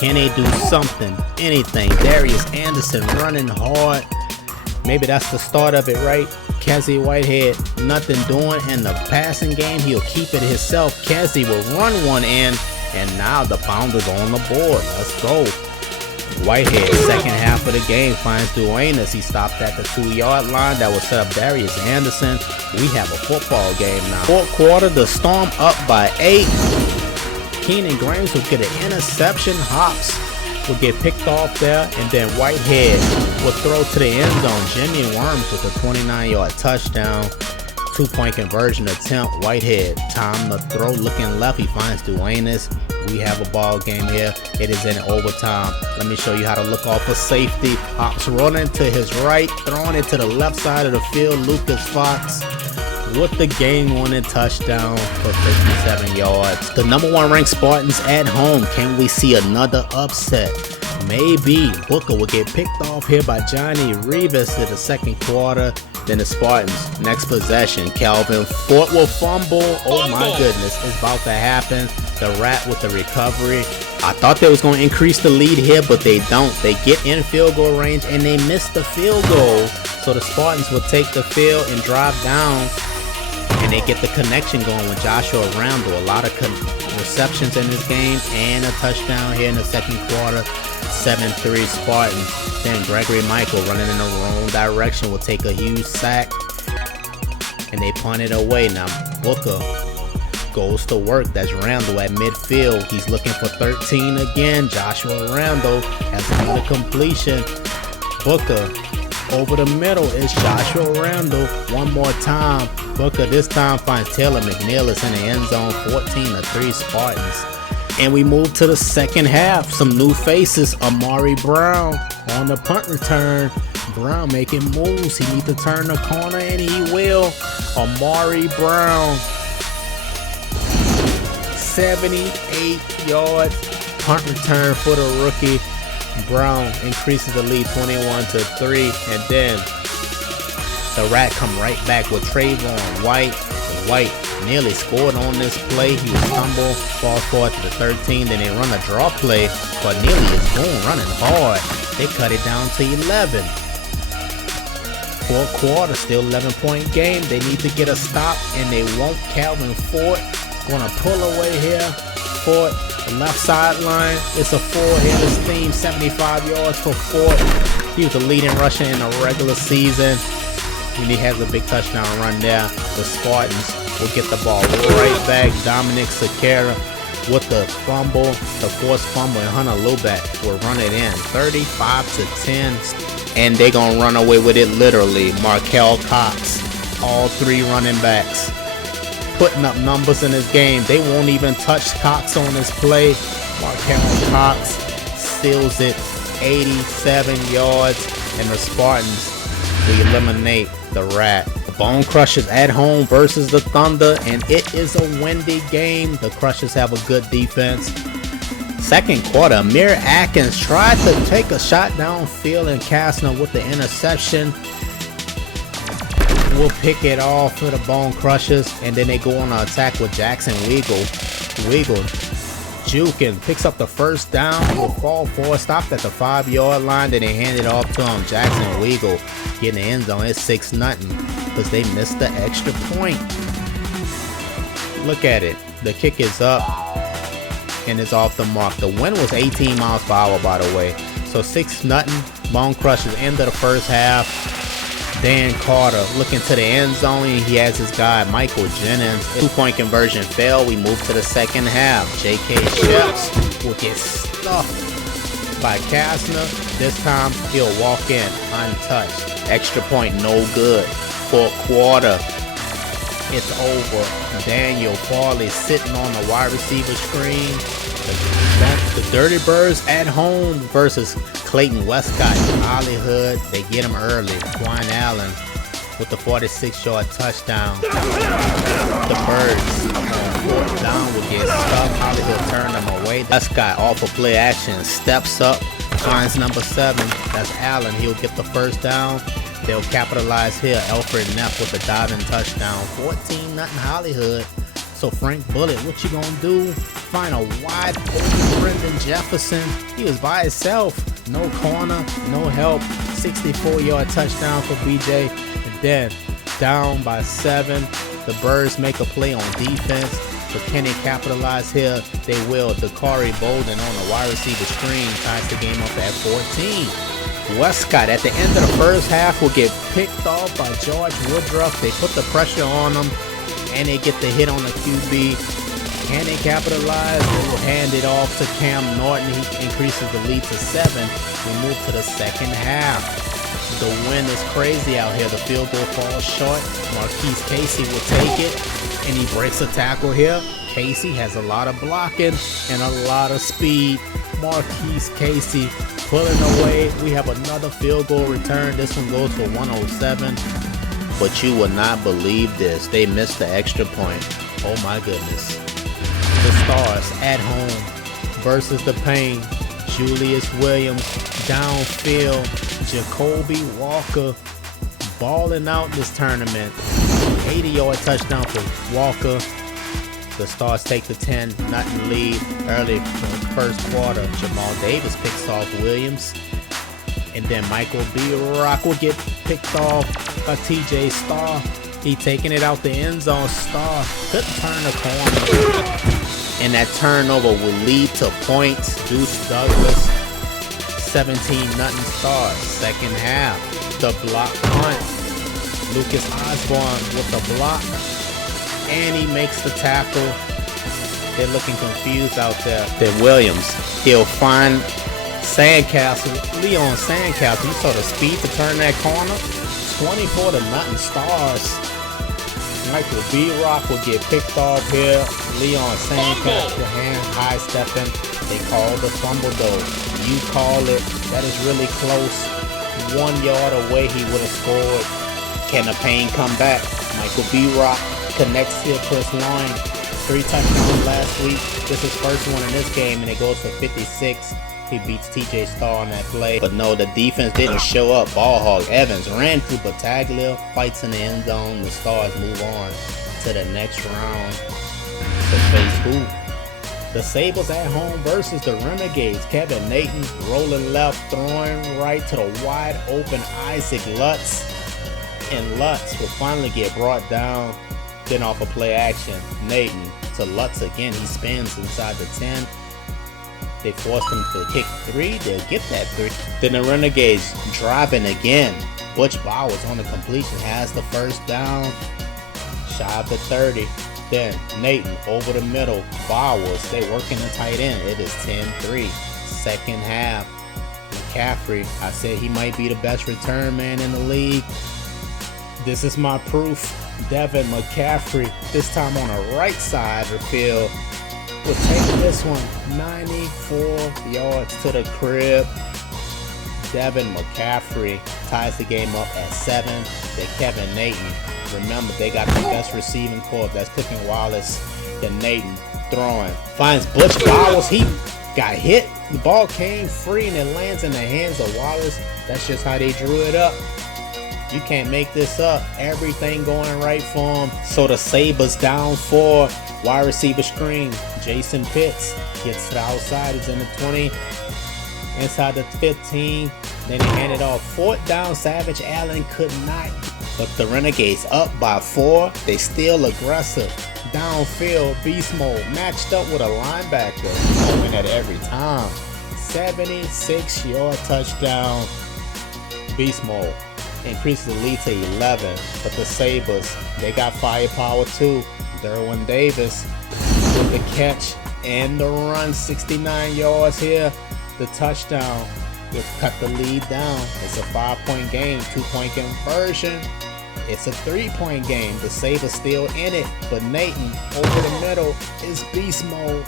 can they do something, anything? Darius Anderson running hard. Maybe that's the start of it, right? Cassie Whitehead, nothing doing in the passing game. He'll keep it himself. Cassie will run one in, and now the Pounders on the board. Let's go. Whitehead, second half of the game, finds Duenas. He stopped at the 2-yard line. That will set up Darius Anderson. We have a football game now. Fourth quarter, the Storm up by 8. Keenan Grimes will get an interception. Hobbs will get picked off there, and then Whitehead will throw to the end zone. Jimmy Worms with a 29-yard touchdown. 2-point conversion attempt. Whitehead, time to throw, looking left. He finds Duenas. We have a ball game here. It is in overtime. Let me show you how to look off a safety. Hops running to his right, throwing it to the left side of the field. Lucas Fox with the game-winning touchdown for 57 yards. The #1 ranked Spartans at home. Can we see another upset? Maybe. Booker will get picked off here by Johnny Rivas in the second quarter. Then the Spartans, next possession, Calvin Fort will fumble. Oh my goodness, it's about to happen. The Rat with the recovery. I thought they was going to increase the lead here, but they don't. They get in field goal range and they miss the field goal. So the Spartans will take the field and drive down, and they get the connection going with Joshua Randall. A lot of receptions in this game and a touchdown here in the second quarter. 7-3 Spartans. Then Gregory Michael running in the wrong direction will take a huge sack, and they punt it away. Now Booker goes to work. That's Randall at midfield. He's looking for 13 again. Joshua Randall has another completion. Booker over the middle is Joshua Randall. One more time. Booker this time finds Taylor McNeilis in the end zone. 14-3 Spartans. And we move to the second half. Some new faces. Amari Brown on the punt return. Brown making moves. He needs to turn the corner, and he will. Amari Brown, 78 yards. Punt return for the rookie. Brown increases the lead 21-3. And then the Rat come right back with Trayvon White. White nearly scored on this play. He was stumbled, falls forward to the 13. Then they run a draw play, but nearly is going running hard. They cut it down to 11. Fourth quarter, still 11-point game. They need to get a stop, and they won't. Calvin Ford gonna pull away here. Fort. The left sideline, it's a 4-hitter steam, 75 yards for Fort. He was the leading rusher in the regular season. And he has a big touchdown run there. The Spartans will get the ball right back. Dominic Sequeira with the fumble, the forced fumble, and Hunter Lubeck will run it in 35-10. And they're going to run away with it literally. Markel Cox, all 3 running backs, putting up numbers in this game. They won't even touch Cox on this play. Markel Cox steals it 87 yards, and the Spartans will eliminate the Rat. The Bonecrushers at home versus the Thunder, and it is a windy game. The Crushers have a good defense. Second quarter, Amir Atkins tried to take a shot downfield, and Kastner with the interception will pick it off for the Bonecrushers, and then they go on an attack with Jackson Weagle. Jukin picks up the first down, will fall forward, stopped at the 5-yard line, then they hand it off to him. Jackson Weagle getting the end zone. It's 6-0 because they missed the extra point. Look at it. The kick is up and it's off the mark. The wind was 18 miles per hour, by the way. So 6-0. Bonecrushers end of the first half. Dan Carter looking to the end zone. He has his guy Michael Jennings. 2-point conversion failed. We move to the second half. J.K. Sheps will get stuffed by Kastner. This time he'll walk in untouched. Extra point no good. Fourth quarter, it's over. Daniel Farley sitting on the wide receiver screen. The Dirty Birds at home versus Clayton Westcott. Hollyhood, they get him early. Quan Allen with the 46-yard touchdown. The Birds on 4th down will get stuck. Hollyhood turned them away. Westcott off of play action, steps up, finds number 7. That's Allen. He'll get the first down. They'll capitalize here. Alfred Neff with the diving touchdown. 14-0 Hollyhood. So Frank Bullitt, what you gonna do? Find a wide open Brendan Jefferson. He was by himself. No corner, no help. 64-yard touchdown for BJ. And then down by 7. The Birds make a play on defense. So can they capitalize here? They will. Dakari Bolden on the wide receiver screen ties the game up at 14. Westcott at the end of the first half will get picked off by George Woodruff. They put the pressure on him and they get the hit on the QB. Can they capitalize? They will hand it off to Cam Norton. He increases the lead to 7. We move to the second half. The wind is crazy out here. The field goal falls short. Marquise Casey will take it and he breaks a tackle here. Casey has a lot of blocking and a lot of speed. Marquise Casey pulling away. We have another field goal return. This one goes for 107. But you will not believe this. They missed the extra point. Oh my goodness. The Stars at home versus the Pain. Julius Williams downfield. Jacoby Walker balling out this tournament. 80-yard touchdown for Walker. The Stars take the 10-0 lead early from the first quarter. Jamal Davis picks off Williams. And then Michael B. Rock will get picked off by TJ Starr. He taking it out the end zone. Starr couldn't turn the corner. And that turnover will lead to points. Deuce Douglas, 17-0 Stars. Second half, the block punt. Lucas Osborne with the block. And he makes the tackle. They're looking confused out there. Then Williams, he'll find Sandcastle, Leon Sandcastle. You saw the speed to turn that corner. 24-0 Stars. Michael B. Rock will get picked off here. Leon Sandcastle hand high stepping. They call the fumble though. You call it. That is really close. 1 yard away he would have scored. Can the Pain come back? Michael B. Rock connects here to his line. 3 touchdowns last week. This is first one in this game and it goes for 56. He beats TJ Starr on that play. But no, the defense didn't show up. Ball hog Evans ran through Battaglia, fights in the end zone. The Stars move on to the next round to face who? The Sabers at home versus the Renegades. Kevin Nathan rolling left, throwing right to the wide open Isaac Lutz. And Lutz will finally get brought down Then off a play action, Nathan to Lutz again. He spins inside the 10. They forced him to kick 3. They'll get that 3. Then the Renegades driving again. Butch Bowers on the completion has the first down. Shy of the 30. Then Nathan over the middle. Bowers, they working the tight end. It is 10-3. Second half. McCaffrey, I said he might be the best return man in the league. This is my proof. Devin McCaffrey, this time on the right side of the field, will take this one 94 yards to the crib. Devin McCaffrey ties the game up at 7. Then Kevin Nathan, remember they got the best receiving corps. That's Cooking Wallace. Then Nathan throwing, finds Butch Bowers. He got hit. The ball came free and it lands in the hands of Wallace. That's just how they drew it up. You can't make this up. Everything going right for him. So the Sabers down 4. Wide receiver screen. Jason Pitts gets to the outside. He's in the 20. Inside the 15. Then he handed off. 4th down. Savage Allen could not. But the Renegades up by 4. They still aggressive. Downfield. Beast mode. Matched up with a linebacker. Win at every time. 76-yard touchdown. Beast mode. Increases the lead to 11, but the Sabers, they got firepower too. Derwin Davis with the catch and the run, 69 yards here. The touchdown will cut the lead down. It's a 5-point game, 2-point conversion. It's a 3-point game. The Sabers still in it, but Nathan over the middle is beast mode.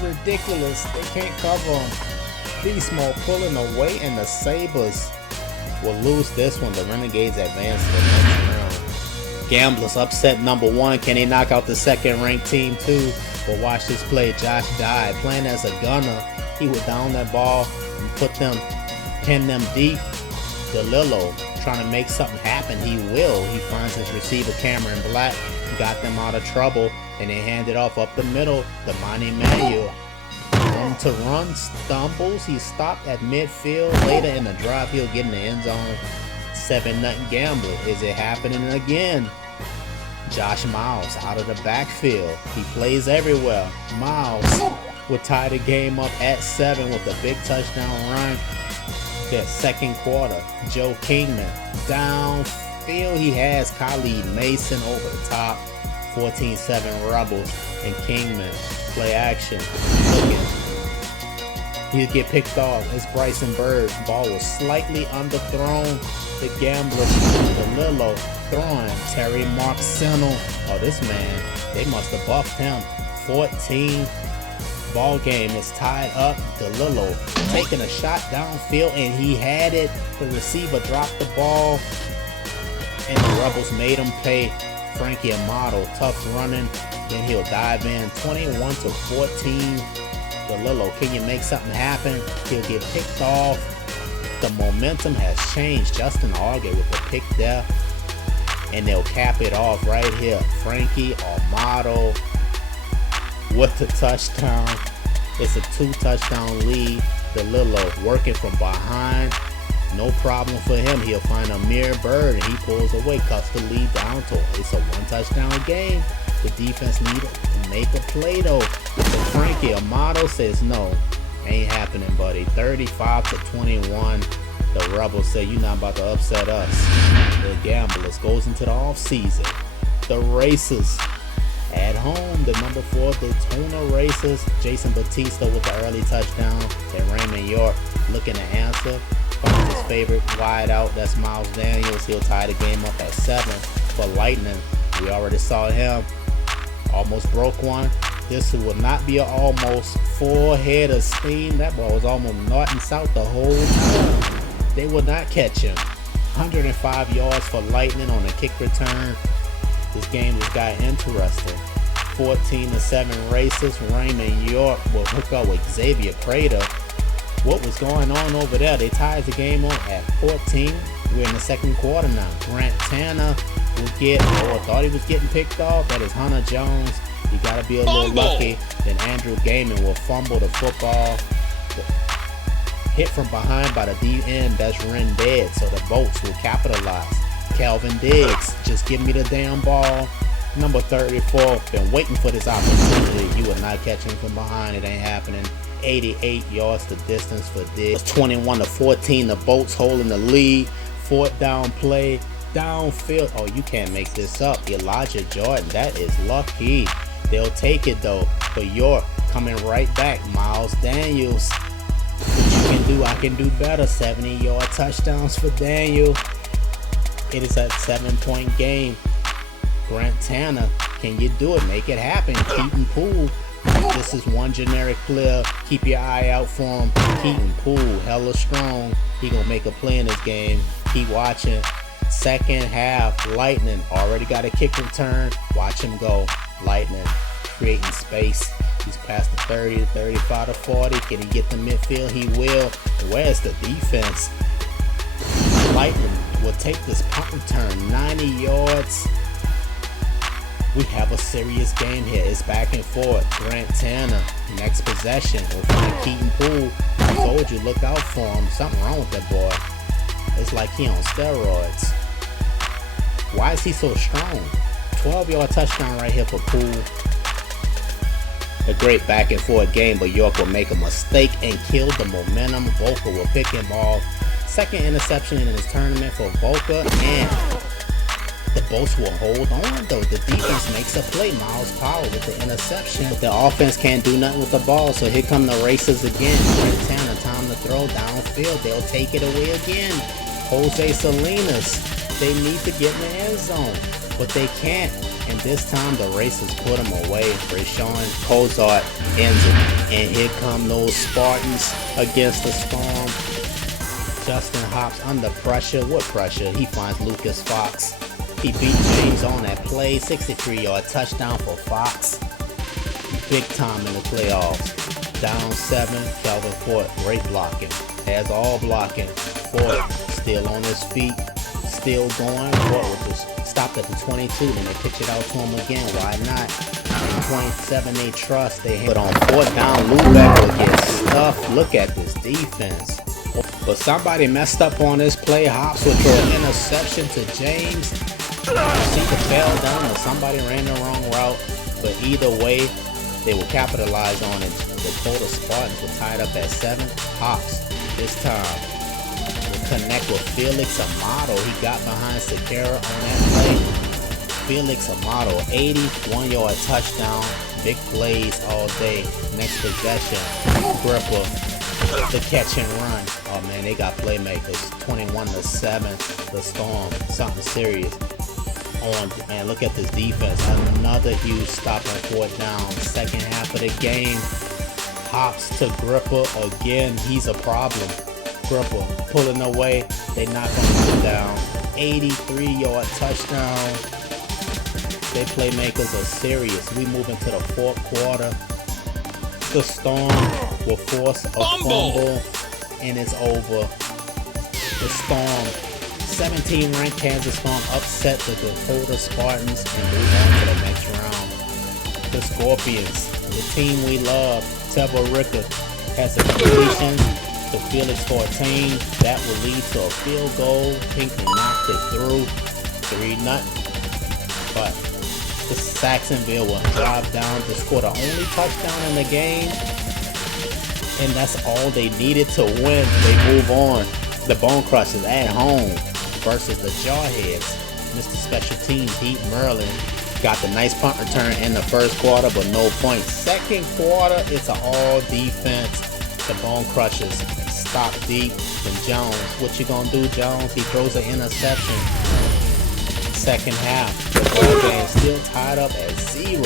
Ridiculous. They can't cover him. Beast mode pulling away, and the Sabers will lose this one. The Renegades advance to the next round. Gamblers upset number 1. Can they knock out the second-ranked team too? But watch this play. Josh died playing as a gunner. He would down that ball and pin them deep. DeLillo trying to make something happen. He will. He finds his receiver Cameron Black. Got them out of trouble. And they hand it off up the middle. The Monty Manuel. To run, stumbles. He stopped at midfield. Later in the drive, he'll get in the end zone. 7-0 Gambler. Is it happening again? Josh Miles out of the backfield. He plays everywhere. Miles will tie the game up at 7 with a big touchdown run. That second quarter, Joe Kingman downfield. He has Khalid Mason over the top. 14-7 Rebels and Kingman. Play action. He'll get picked off. It's Bryson Bird. Ball was slightly underthrown. The Gamblers, DeLillo throwing. Terry Mark Sentinel. Oh, this man, they must have buffed him. 14. Ball game is tied up. DeLillo taking a shot downfield, and he had it. The receiver dropped the ball, and the Rebels made him pay. Frankie Amato, tough running. Then he'll dive in. 21-14. DeLillo, can you make something happen? He'll get picked off. The momentum has changed. Justin Auger with the pick there. And they'll cap it off right here. Frankie Amato with the touchdown. It's a 2-touchdown lead. DeLillo working from behind. No problem for him. He'll find Amir Bird and he pulls away, cuts the lead down to him. It's a 1-touchdown game. The defense needed to make a play though. Frankie Amato says no, ain't happening, buddy. 35-21. The Rebels say you're not about to upset us. The Gamblers goes into the off season. The Racers at home. The number 4 Daytona Racers. Jason Batista with the early touchdown. And Raymond York looking to answer. Finds his favorite wide out. That's Miles Daniels. He'll tie the game up at 7. For Lightning, we already saw him. Almost broke one. This will not be an almost 4-head of steam. That ball was almost north and south the whole time. They will not catch him. 105 yards for Lightning on a kick return. This game just got interesting. 14-7 Racers. Raymond York will hook up with Xavier Prater. What was going on over there? They tied the game on at 14. We're in the second quarter now. Grant Tanner will thought he was getting picked off. That is Hunter Jones. You gotta be a little lucky. Then Andrew Gaiman will fumble the football. Hit from behind by the D-end. That's Renegades. So the Bolts will capitalize. Calvin Diggs, just give me the damn ball. Number 34, been waiting for this opportunity. You are not catching from behind. It ain't happening. 88 yards the distance for this. 21-14. The Bolts holding the lead. 4th down play. Downfield. Oh, you can't make this up. Elijah Jordan. That is lucky. They'll take it though. For York coming right back. Miles Daniels. What you can do, I can do better. 70-yard touchdowns for Daniel. It is a 7-point game. Grant Tanner, can you do it? Make it happen. Keaton Poole. This is one generic player. Keep your eye out for him. Keaton Poole, hella strong. He gonna make a play in this game. Keep watching. Second half, Lightning already got a kick return. Watch him go. Lightning creating space. He's past the 30, 35 to 40. Can he get the midfield? He will. Where's the defense? Lightning will take this punt return 90 yards. We have a serious game here. It's back and forth. Grant Tanner, next possession. We'll find Keaton Poole. I told you, look out for him. Something wrong with that boy. It's like he on steroids. Why is he so strong? 12-yard touchdown right here for Poole. A great back and forth game, but York will make a mistake and kill the momentum. Volker will pick him off. Second interception in this tournament for Volker, and the Bolts will hold on though. The defense makes a play. Miles Powell with the interception. The offense can't do nothing with the ball, so here come the Racers again. Grant Tanner, time to throw downfield. They'll take it away again. Jose Salinas, they need to get in the end zone, but they can't. And this time the Racers put them away. Rashawn Cozart ends it. And here come those Spartans against the Storm. Justin Hobbs under pressure. What pressure? He finds Lucas Fox. He beat James on that play. 63-yard touchdown for Fox. Big time in the playoffs. Down 7. Calvin Ford, great blocking. Has all blocking. Ford still on his feet. Still going. Ford with this. Stopped at the 22. Then they pitch it out to him again. Why not? 27 they trust. They put on 4th down. Lubeck will get stuffed. Look at this defense. But somebody messed up on this play. Hops will throw an interception to James. See the fell down or somebody ran the wrong route. But either way, they will capitalize on it. The Dakota Spartans were tied up at 7. Hops this time will connect with Felix Amato. He got behind Sakara on that play. Felix Amato, 81-yard touchdown. Big plays all day. Next possession, Gripper. The catch and run. Oh man, they got playmakers. 21-7. The Storm, something serious. And look at this defense. Another huge stop on 4th down. Second half of the game. Hops to Gripper again. He's a problem. Gripper pulling away. They knock him down. 83-yard touchdown. They playmakers are serious. We move into the 4th quarter. The Storm will force a fumble, and it's over. The Storm, 17-ranked Kansas Storm, upset the Dakota Spartans and move on to the next round. The Scorpions, the team we love, Teva Ricker has a completion to Felix 14. That will lead to a field goal. Pinkley knocked it through. 3-0. But the Sacksonville will drive down to score the only touchdown in the game, and that's all they needed to win. They move on. The Bonecrushers at home versus the Jarheads. Mr. Special Teams Heat Merlin got the nice punt return in the first quarter, but no points. Second quarter, it's an all defense. The Bonecrushers stop deep. And Jones, what you gonna do, Jones? He throws an interception. Second half, the ball game still tied up at 0.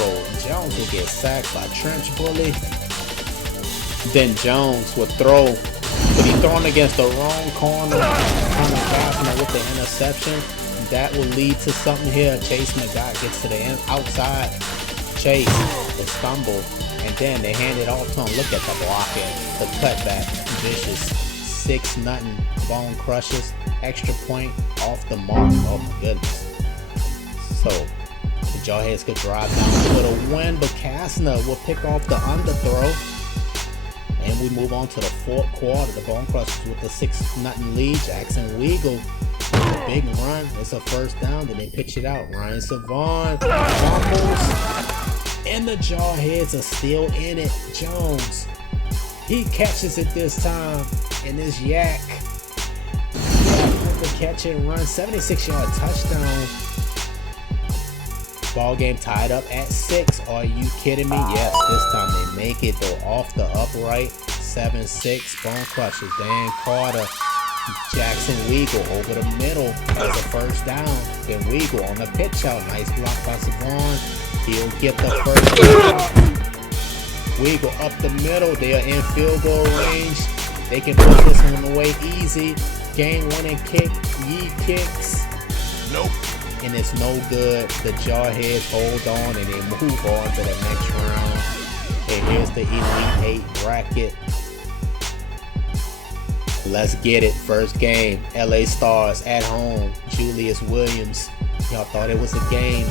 Jones will get sacked by Trench Bully. Then Jones will throw, but he's throwing against the wrong corner. With the interception, that will lead to something here. Chase McGott gets to the outside. Chase will stumble, and then they hand it off to him. Look at the blocking, the cutback, vicious. 6-0 Bonecrushers. Extra point off the mark. Oh my goodness. So the Jarheads could drive down for the win, but Kastner will pick off the underthrow. And we move on to the 4th quarter. The Bonecrushers with the 6-0 lead. Jackson Weagle big run. It's a first down. Then they pitch it out. Ryan Savon fumbles. And the Jarheads are still in it. Jones, he catches it this time. And this Yak with the catch and run. 76-yard touchdown. Ball game tied up at 6. Are you kidding me? Yes, this time they make it though off the upright. 7-6. Bonecrushers. Dan Carter. Jackson Weagle over the middle as a first down. Then Weagle on the pitch out. Nice block by Savon. He'll get the first down. Weagle up the middle. They are in field goal range. They can put this one away easy. Game winning kick. Yee kicks. Nope. And it's no good. The Jarheads hold on and they move on to the next round. And here's the Elite 8 bracket. Let's get it. First game. LA Stars at home. Julius Williams. Y'all thought it was a game.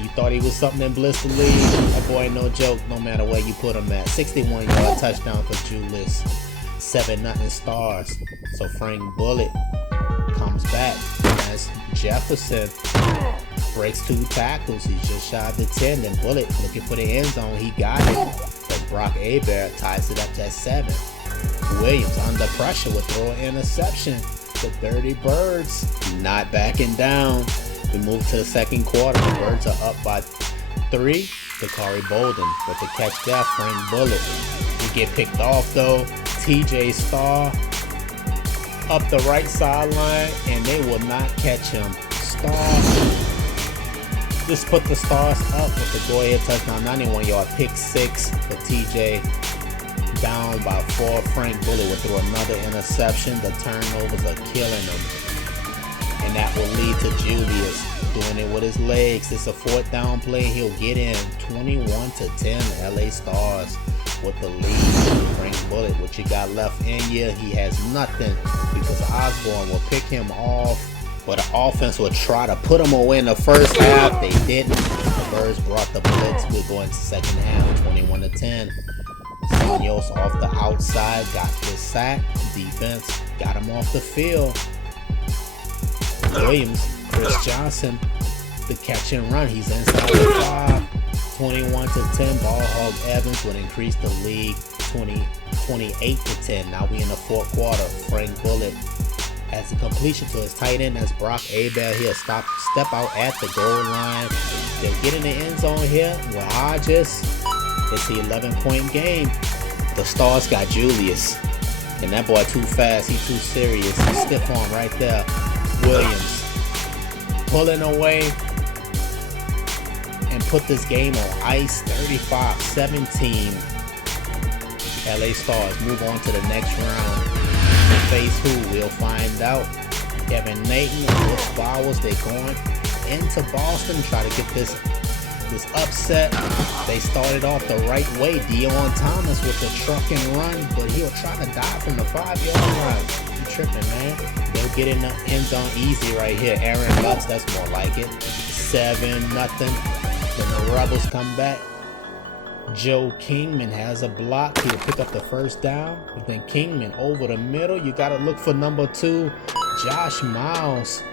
You thought he was something in Blister League. That boy no joke no matter where you put him at. 61-yard touchdown for Julius. 7-0 Stars. So Frank Bullet comes back as Jefferson breaks 2 tackles. He's just shy of the 10. Then Bullet looking for the end zone. He got it. But Brock Hebert ties it up to 7. Williams under pressure will throw an interception. The Dirty Birds not backing down. We move to the second quarter. The Birds are up by 3. Dakari Bolden with the catch there. Frank Bullet. We get picked off though. TJ Starr up the right sideline and they will not catch him. Starr just put the Stars up with the go-ahead touchdown. 91-yard pick 6 for TJ. Down by 4. Frank Bullet will throw another interception. The turnovers are killing him. And that will lead to Julius doing it with his legs. It's a 4th down play. He'll get in. 21-10. LA Stars with the lead. Frank Bullet, what you got left in you? He has nothing because Osborne will pick him off. But the offense will try to put him away in the first half. They didn't. The Birds brought the blitz. We're going to second half. 21-10. Santos off the outside, got the sack. Defense got him off the field. Williams, Chris Johnson, the catch and run. He's inside the 5. 21-10. Ball hog Evans would increase the lead 28-10. Now we in the 4th quarter. Frank Bullet has a completion to his tight end. That's Brock Hebert. He'll step out at the goal line. They'll get in the end zone here with Hodges. It's the 11-point game. The Stars got Julius. And that boy too fast. He too serious. He's stiff arm right there. Williams pulling away and put this game on ice. 35-17. LA Stars move on to the next round. Face who? We'll find out. Kevin Nathan and Rich Bowers. They're going into Boston. Try to get this upset. They started off the right way. Dion Thomas with the truck and run, but he'll try to die from the 5-yard line. You tripping, man. They'll get in the end zone easy right here. Aaron Lutz, that's more like it. 7-0. Then the Rebels come back. Joe Kingman has a block. He'll pick up the first down. But then Kingman over the middle. You got to look for number 2, Josh Miles.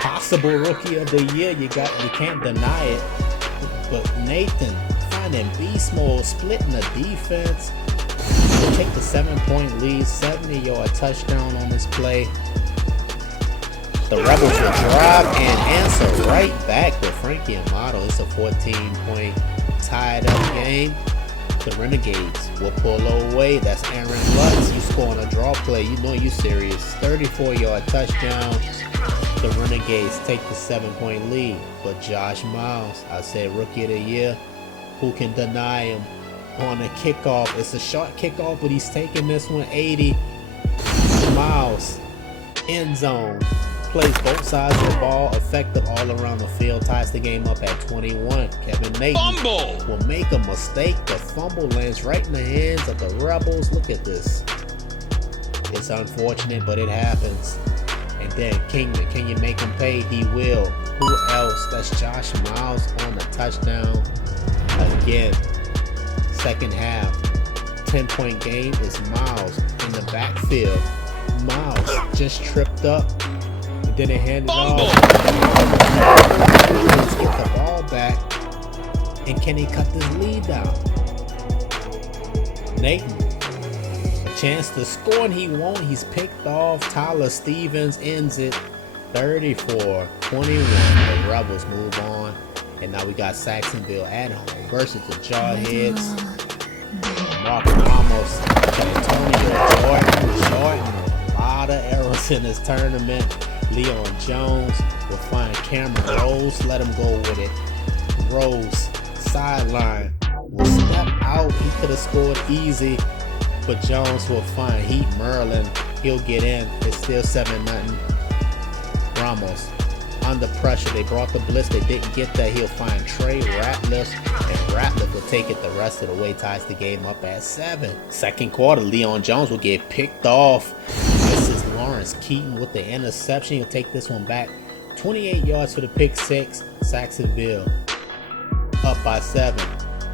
Possible rookie of the year. You can't deny it. But Nathan finding beast mode, splitting the defense. He'll take the 7-point lead, 70-yard touchdown on this play. The Rebels will drive and answer right back with Frankie Amato. It's a 14-point tied up game. The Renegades will pull away. That's Aaron Lutz. You scoring a draw play. You know you serious. 34-yard touchdown. The Renegades take the 7-point lead. But Josh Miles, I said rookie of the year. Who can deny him on a kickoff? It's a short kickoff, but he's taking this one 80. Miles, end zone. Plays both sides of the ball, effective all around the field, ties the game up at 21. Kevin Nathan will make a mistake. The fumble lands right in the hands of the Rebels. Look at this. It's unfortunate, but it happens. And then Kingman, can you make him pay? He will. Who else? That's Josh Miles on the touchdown. Again, second half, 10-point game is Miles in the backfield. Miles just tripped up. And then they handed off. Let's get the ball back. And can he cut this lead down? Nathan, a chance to score, and he won't. He's picked off. Tyler Stevens ends it 34-21. The Rebels move on. And now we got Sacksonville at home versus the Jarheads. Mark Ramos, Jordan. A lot of errors in this tournament. Leon Jones will find Cameron Rose. Let him go with it. Rose, sideline, will step out. He could have scored easy, but Jones will find Heat Merlin. He'll get in. It's still 7-0. Ramos under pressure. They brought the blitz. They didn't get that. He'll find Trey Ratliff, and Ratliff will take it the rest of the way. Ties the game up at 7. Second quarter, Leon Jones will get picked off. This is Lawrence Keaton with the interception. He'll take this one back. 28 yards for the pick 6. Sacksonville up by 7.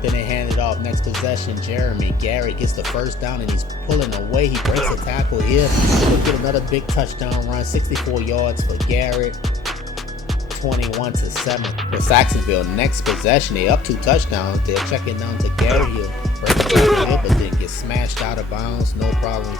Then they hand it off. Next possession, Jeremy Garrett gets the first down, and he's pulling away. He breaks a tackle here. He'll get another big touchdown run. 64 yards for Garrett. 21-7 for Sacksonville. Next possession, they up 2 touchdowns. They're checking down to Garrett. He'll break it, but then get smashed out of bounds. No problem.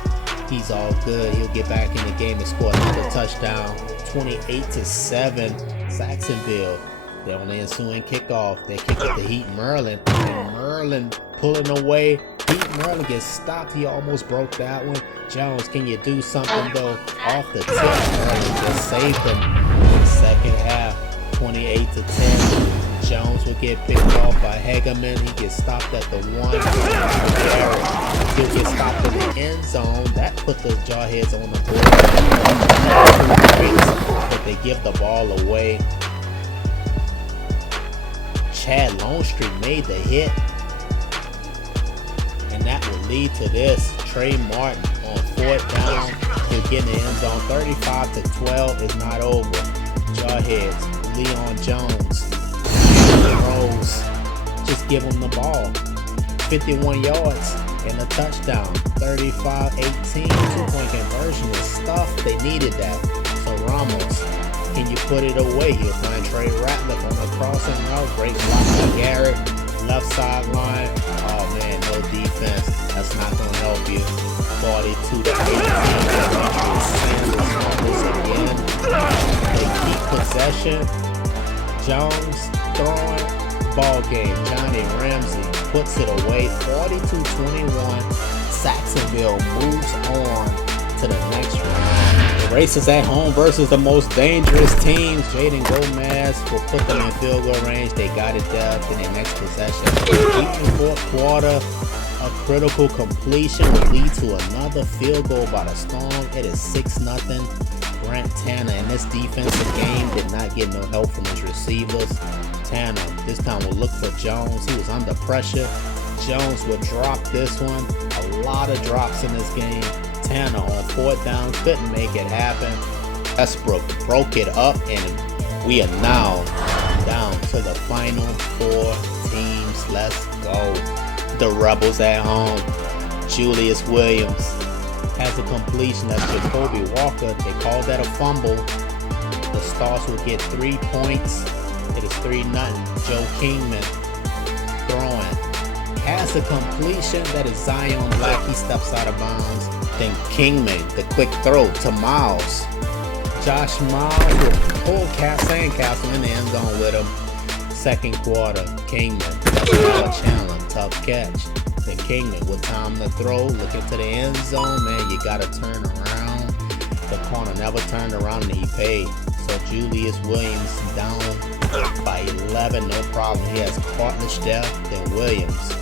He's all good. He'll get back in the game and score another touchdown. 28-7. Sacksonville. They're on the ensuing kickoff. They kick it to Heat Merlin. And Merlin pulling away. Heat Merlin gets stopped. He almost broke that one. Jones, can you do something though? Off the tip. Merlin just saved him in the second half. 28-10. Jones will get picked off by Hegeman. He gets stopped at the 1. He'll get stopped in the end zone. That put the Jarheads on the board. But they give the ball away. Chad Longstreet made the hit, and that will lead to this. Trey Martin on 4th down. He'll get in the end zone. 35-12 is not over. Jarheads, Leon Jones, Rose, just give him the ball. 51 yards and a touchdown. 35-18. 2-point conversion is stuff. They needed that. So Ramos, can you put it away? He'll find Trey Ratliff on the crossing route. Great block by Garrett. Left sideline. Oh man, no defense. That's not going to help you. 42-18. Santos again. They keep possession. Jones throwing. Ball game. Johnny Ramsey puts it away. 42-21. Sacksonville moves on to the next round. The Racers at home versus the most dangerous teams. Jaden Gomez will put them in field goal range. They got it there in their next possession. In the 4th quarter, a critical completion will lead to another field goal by the Storm. It is 6-0. Grant Tanner in this defensive game did not get no help from his receivers. Tanner this time will look for Jones. He was under pressure. Jones will drop this one. A lot of drops in this game. Tanner on 4th down couldn't make it happen. Westbrook broke it up, and we are now down to the final 4 teams. Let's go. The Rebels at home. Julius Williams has a completion. That's Jacoby Walker. They called that a fumble. The Stars will get 3 points. It is 3-0. Joe Kingman throwing. Has a completion. That is Zion Black. He steps out of bounds. Then Kingman, the quick throw to Miles. Josh Miles will pull Sandcastle in the end zone with him. Second quarter, Kingman. That's a challenge. Tough catch. Then Kingman with time to throw. Looking to the end zone. Man, you got to turn around. The corner never turned around, and he paid. So Julius Williams down by 11. No problem. He has Cartledge there. Then Williams.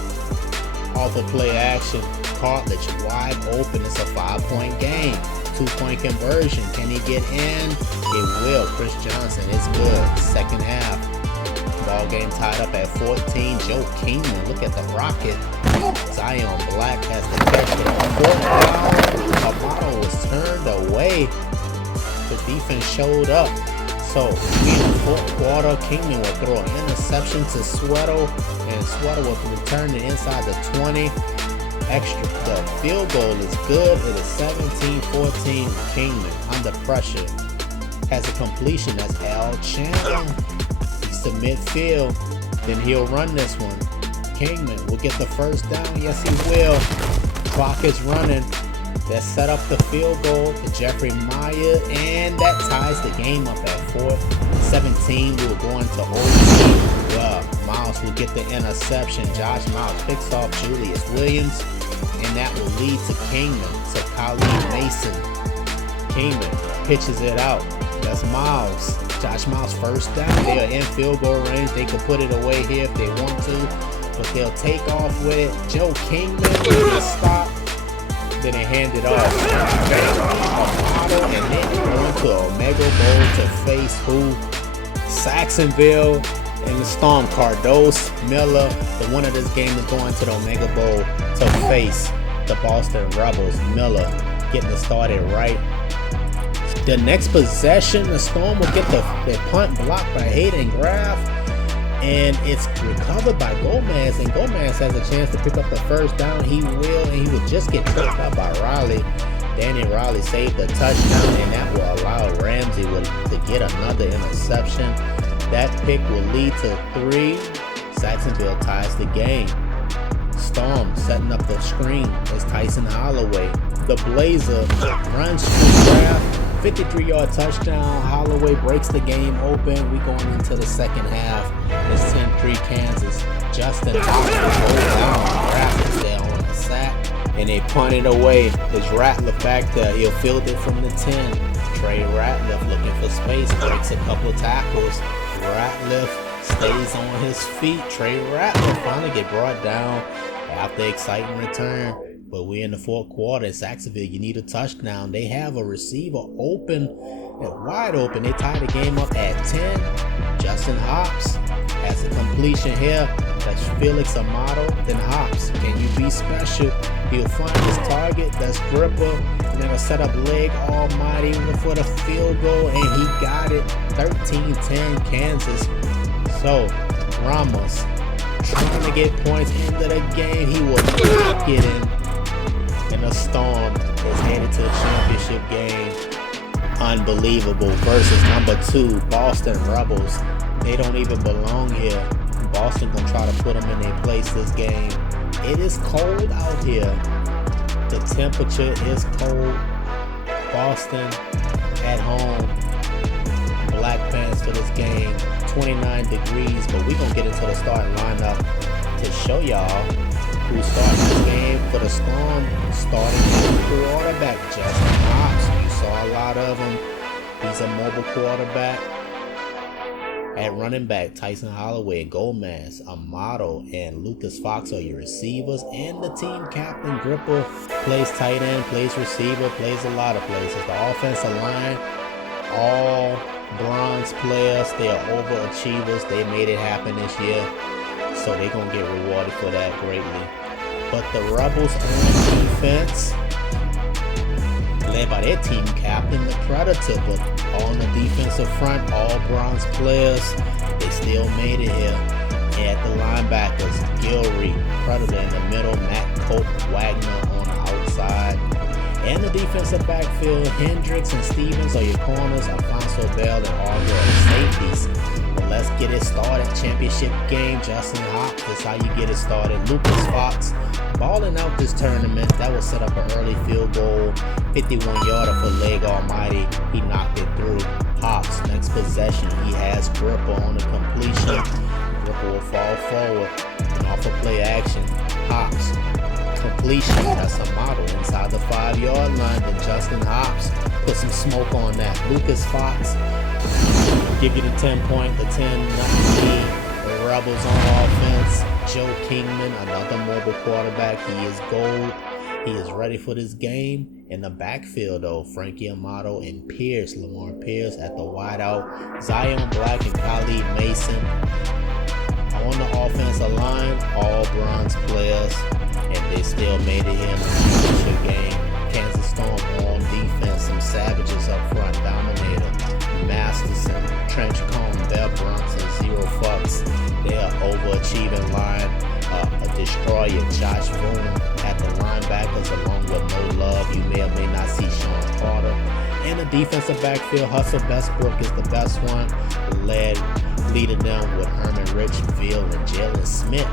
Off of play action. Cartledge wide open. It's a 5-point game. 2-point conversion. Can he get in? It will. Chris Johnson is good. Second half. Ball game tied up at 14. Joe Kingman. Look at the rocket. Zion Black has the catch. But on 4th down, Amato was turned away. The defense showed up. So, in the 4th quarter, Kingman will throw an interception to Sweato, and Sweato will return it inside the 20. extra. The field goal is good. It is 17-14. Kingman under pressure has a completion. That's Al Chandler. He's to midfield. Then he'll run this one. Kingman will get the first down. Yes, he will. Clock is running. That set up the field goal to Jeffrey Meyer, and that ties the game up at 4-17. We will go into OT. Miles will get the interception. Josh Miles picks off Julius Williams, and that will lead to Kingman, to Khalid Mason. Kingman pitches it out. That's Miles. Josh Miles first down. They are in field goal range. They can put it away here if they want to, but they'll take off with it. Joe Kingman will stop. Then they hand it off. And then going to Omega Bowl to face who? Sacksonville and the Storm. Cardos, Miller. The winner of this game is going to the Omega Bowl to face the Boston Rebels. Miller getting it started right. The next possession, the Storm will get the punt blocked by Hayden Graff, and it's recovered by Gomez, and Gomez has a chance to pick up the first down. He will, and he will just get tripped up by Riley. Danny Riley saved the touchdown, and that will allow Ramsey to get another interception. That pick will lead to 3. Sacksonville ties the game. Storm setting up the screen as Tyson Holloway. The Blazer runs to Graff. 53-yard touchdown. Holloway breaks the game open. We going into the second half. It's 10-3 Kansas. Justin Hopkins goes down. Graff is there on the sack, and they punt it away. There's Ratliff back there. He'll field it from the 10. Trey Ratliff looking for space. Breaks a couple tackles. Ratliff stays on his feet. Trey Ratliff finally get brought down after exciting return. But we're in the fourth quarter. In Sacksonville, you need a touchdown. They have a receiver open, wide open. They tie the game up at 10. Justin Hobbs has a completion here. That's Felix Amato. Then Hobbs, can you be special? He'll find his target. That's Gripper. And then a set up leg almighty for the field goal, and he got it. 13-10 Kansas. So Ramos trying to get points into the game. He will not get in. And the Storm is headed to the championship game. Unbelievable. Versus number 2, Boston Rebels. They don't even belong here. Boston gonna try to put them in their place this game. It is cold out here. The temperature is cold. Boston at home. Black Pants for this game. 29 degrees, but we're gonna get into the starting lineup to show y'all who's starting this game for the Storm. Starting quarterback Justin Hobbs. You saw a lot of him. He's a mobile quarterback. At running back, Tyson Holloway, Gomez, Amato, and Lucas Fox are your receivers. And the team captain, Gripper, plays tight end, plays receiver, plays a lot of places. The offensive line, all bronze players. They are overachievers. They made it happen this year, so they're going to get rewarded for that greatly. But the Rebels on defense, led by their team captain, the Predator, but on the defensive front, all bronze players. They still made it here. At the linebackers, Gilrery, Predator in the middle, Matt Cope, Wagner on the outside. And the defensive backfield, Hendricks and Stevens are your corners, Alfonso Bell and Auger are safeties. But let's get it started. Championship game, Justin Hopkins, that's how you get it started. Lucas Fox balling out this tournament. That will set up an early field goal. 51-yarder for Leg Almighty. He knocked it through. Hops, next possession, he has Gripper on the completion. Gripper will fall forward and off of play action. Hops, completion. That's a model inside the 5-yard line. Then Justin Hobbs put some smoke on that. Lucas Fox give you the 10-point, the 10-0 lead. The Rebels on offense. Joe Kingman, another mobile quarterback. He is gold. He is ready for this game. In the backfield, though, Frankie Amato and Pierce, Lamar Pierce at the wideout. Zion Black and Khalid Mason. On the offensive line, all bronze players. And they still made it here in the championship game. Kansas Storm on defense. Some savages up front. Dominator, Masterson, Trench Cone, Bell Bronson, Zero Fucks. They are overachieving line. A destroyer, Josh Boone at at the linebackers along with No Love. You may or may not see Sean Carter. In the defensive backfield, Hustle Bestbrook is the best one, leading them with Herman Richville and Jalen Smith.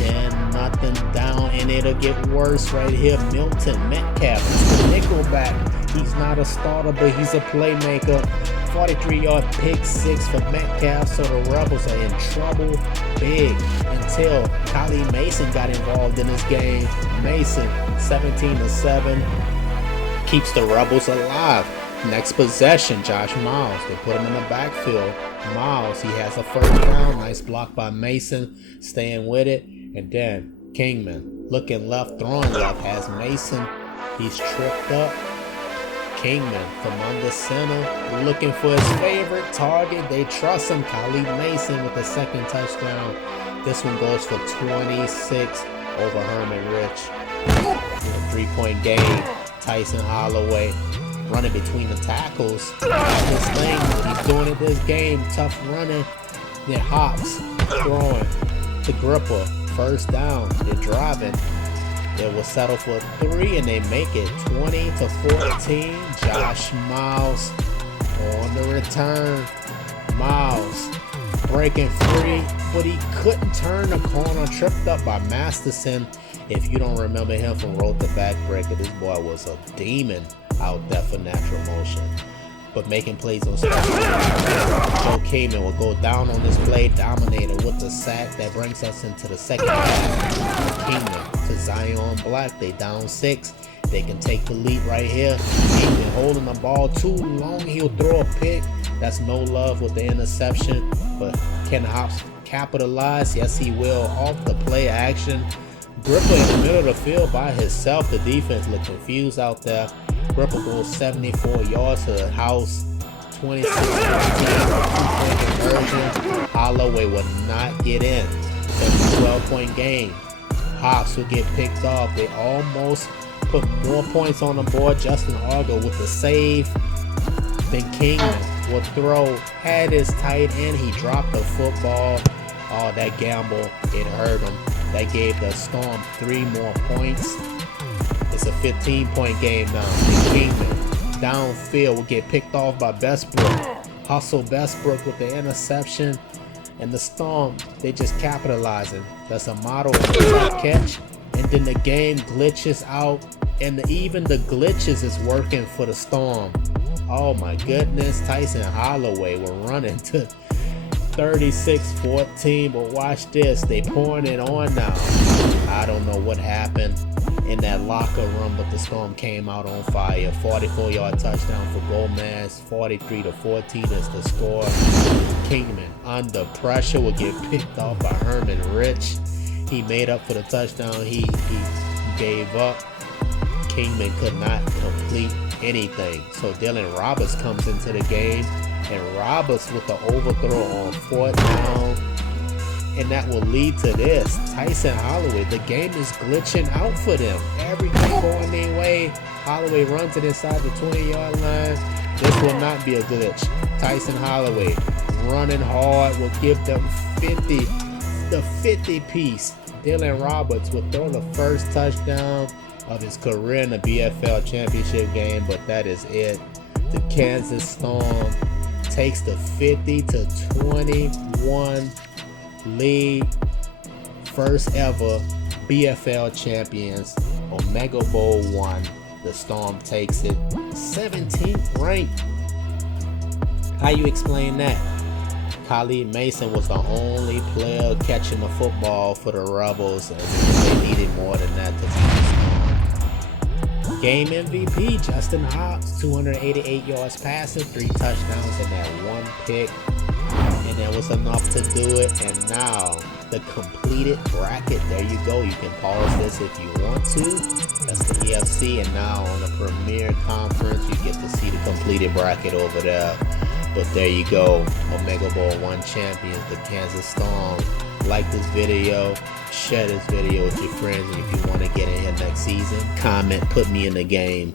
10-0 down, and it'll get worse right here. Milton Metcalf is the nickelback. He's not a starter, but he's a playmaker. 43-yard pick six for Metcalf, so the Rebels are in trouble big until Kylie Mason got involved in this game. Mason, 17-7, keeps the Rebels alive. Next possession, Josh Miles. They put him in the backfield. Miles, he has a first down. Nice block by Mason, staying with it. And then Kingman, looking left, throwing left, has Mason. He's tripped up. Kingman from under center, looking for his favorite target. They trust him. Khalid Mason with the second touchdown. This one goes for 26 over Herman Rich. A 3-point game. Tyson Holloway running between the tackles. This thing that he's doing in this game. Tough running. Then Hops throwing to Gripper. First down. They're driving. They will settle for 3 and they make it 20-14. Josh Miles on the return. Miles breaking free, but he couldn't turn the corner. Tripped up by Masterson. If you don't remember him from Rhode the Backbreaker, this boy was a demon out there for natural motion. But making plays on special. Joe Kamen will go down on this play, dominator with the sack. That brings us into the second half. Kingman to Zion Black. They down 6. They can take the lead right here. Kingman holding the ball too long. He'll throw a pick. That's No Love with the interception. But can Hops capitalize? Yes, he will. Off the play action. Gripper in the middle of the field by himself. The defense looked confused out there. Gripper goes 74 yards to the house. 26-14, 2-point conversion. Holloway will not get in. It's a 12-point game. Hops will get picked off. They almost put more points on the board. Justin Argo with the save. Then Kingman will throw. Had his tight end. He dropped the football. Oh, that gamble, it hurt him. That gave the Storm 3 more points. It's a 15-point game now. And Kingman downfield will get picked off by Bestbrook. Hustle Bestbrook with the interception. And the Storm, they just capitalizing. That's a model catch. And then the game glitches out. And even the glitches is working for the Storm. Oh my goodness. Tyson Holloway were running to 36-14, but watch this. They pouring it on now. I don't know what happened in that locker room, but the Storm came out on fire. 44-yard touchdown for Gomez. 43-14 is the score. Kingman under pressure will get picked off by Herman Rich. He made up for the touchdown. He gave up. Kingman could not complete anything. So Dylan Roberts comes into the game. And Roberts with the overthrow on 4th down. And that will lead to this. Tyson Holloway, the game is glitching out for them. Everything going their way. Holloway runs it inside the 20-yard line. This will not be a glitch. Tyson Holloway running hard will give them 50. The 50-piece. Dylan Roberts will throw the first touchdown of his career in the BFL championship game, but that is it. The Kansas Storm takes the 50-21 lead. First ever BFL champions on Mega Bowl 1. The Storm takes it 17th ranked. How you explain that? Khalid Mason was the only player catching the football for the Rebels, and they needed more than that to beat the Storm. Game MVP, Justin Hobbs, 288 yards passing, 3 touchdowns, and that 1 pick. And that was enough to do it. And now, the completed bracket. There you go. You can pause this if you want to. That's the EFC. And now on the Premier Conference, you get to see the completed bracket over there. But there you go. Omega Bowl 1 champions, the Kansas Storm. Like this video, share this video with your friends, and if you want to get in here next season, comment, put me in the game.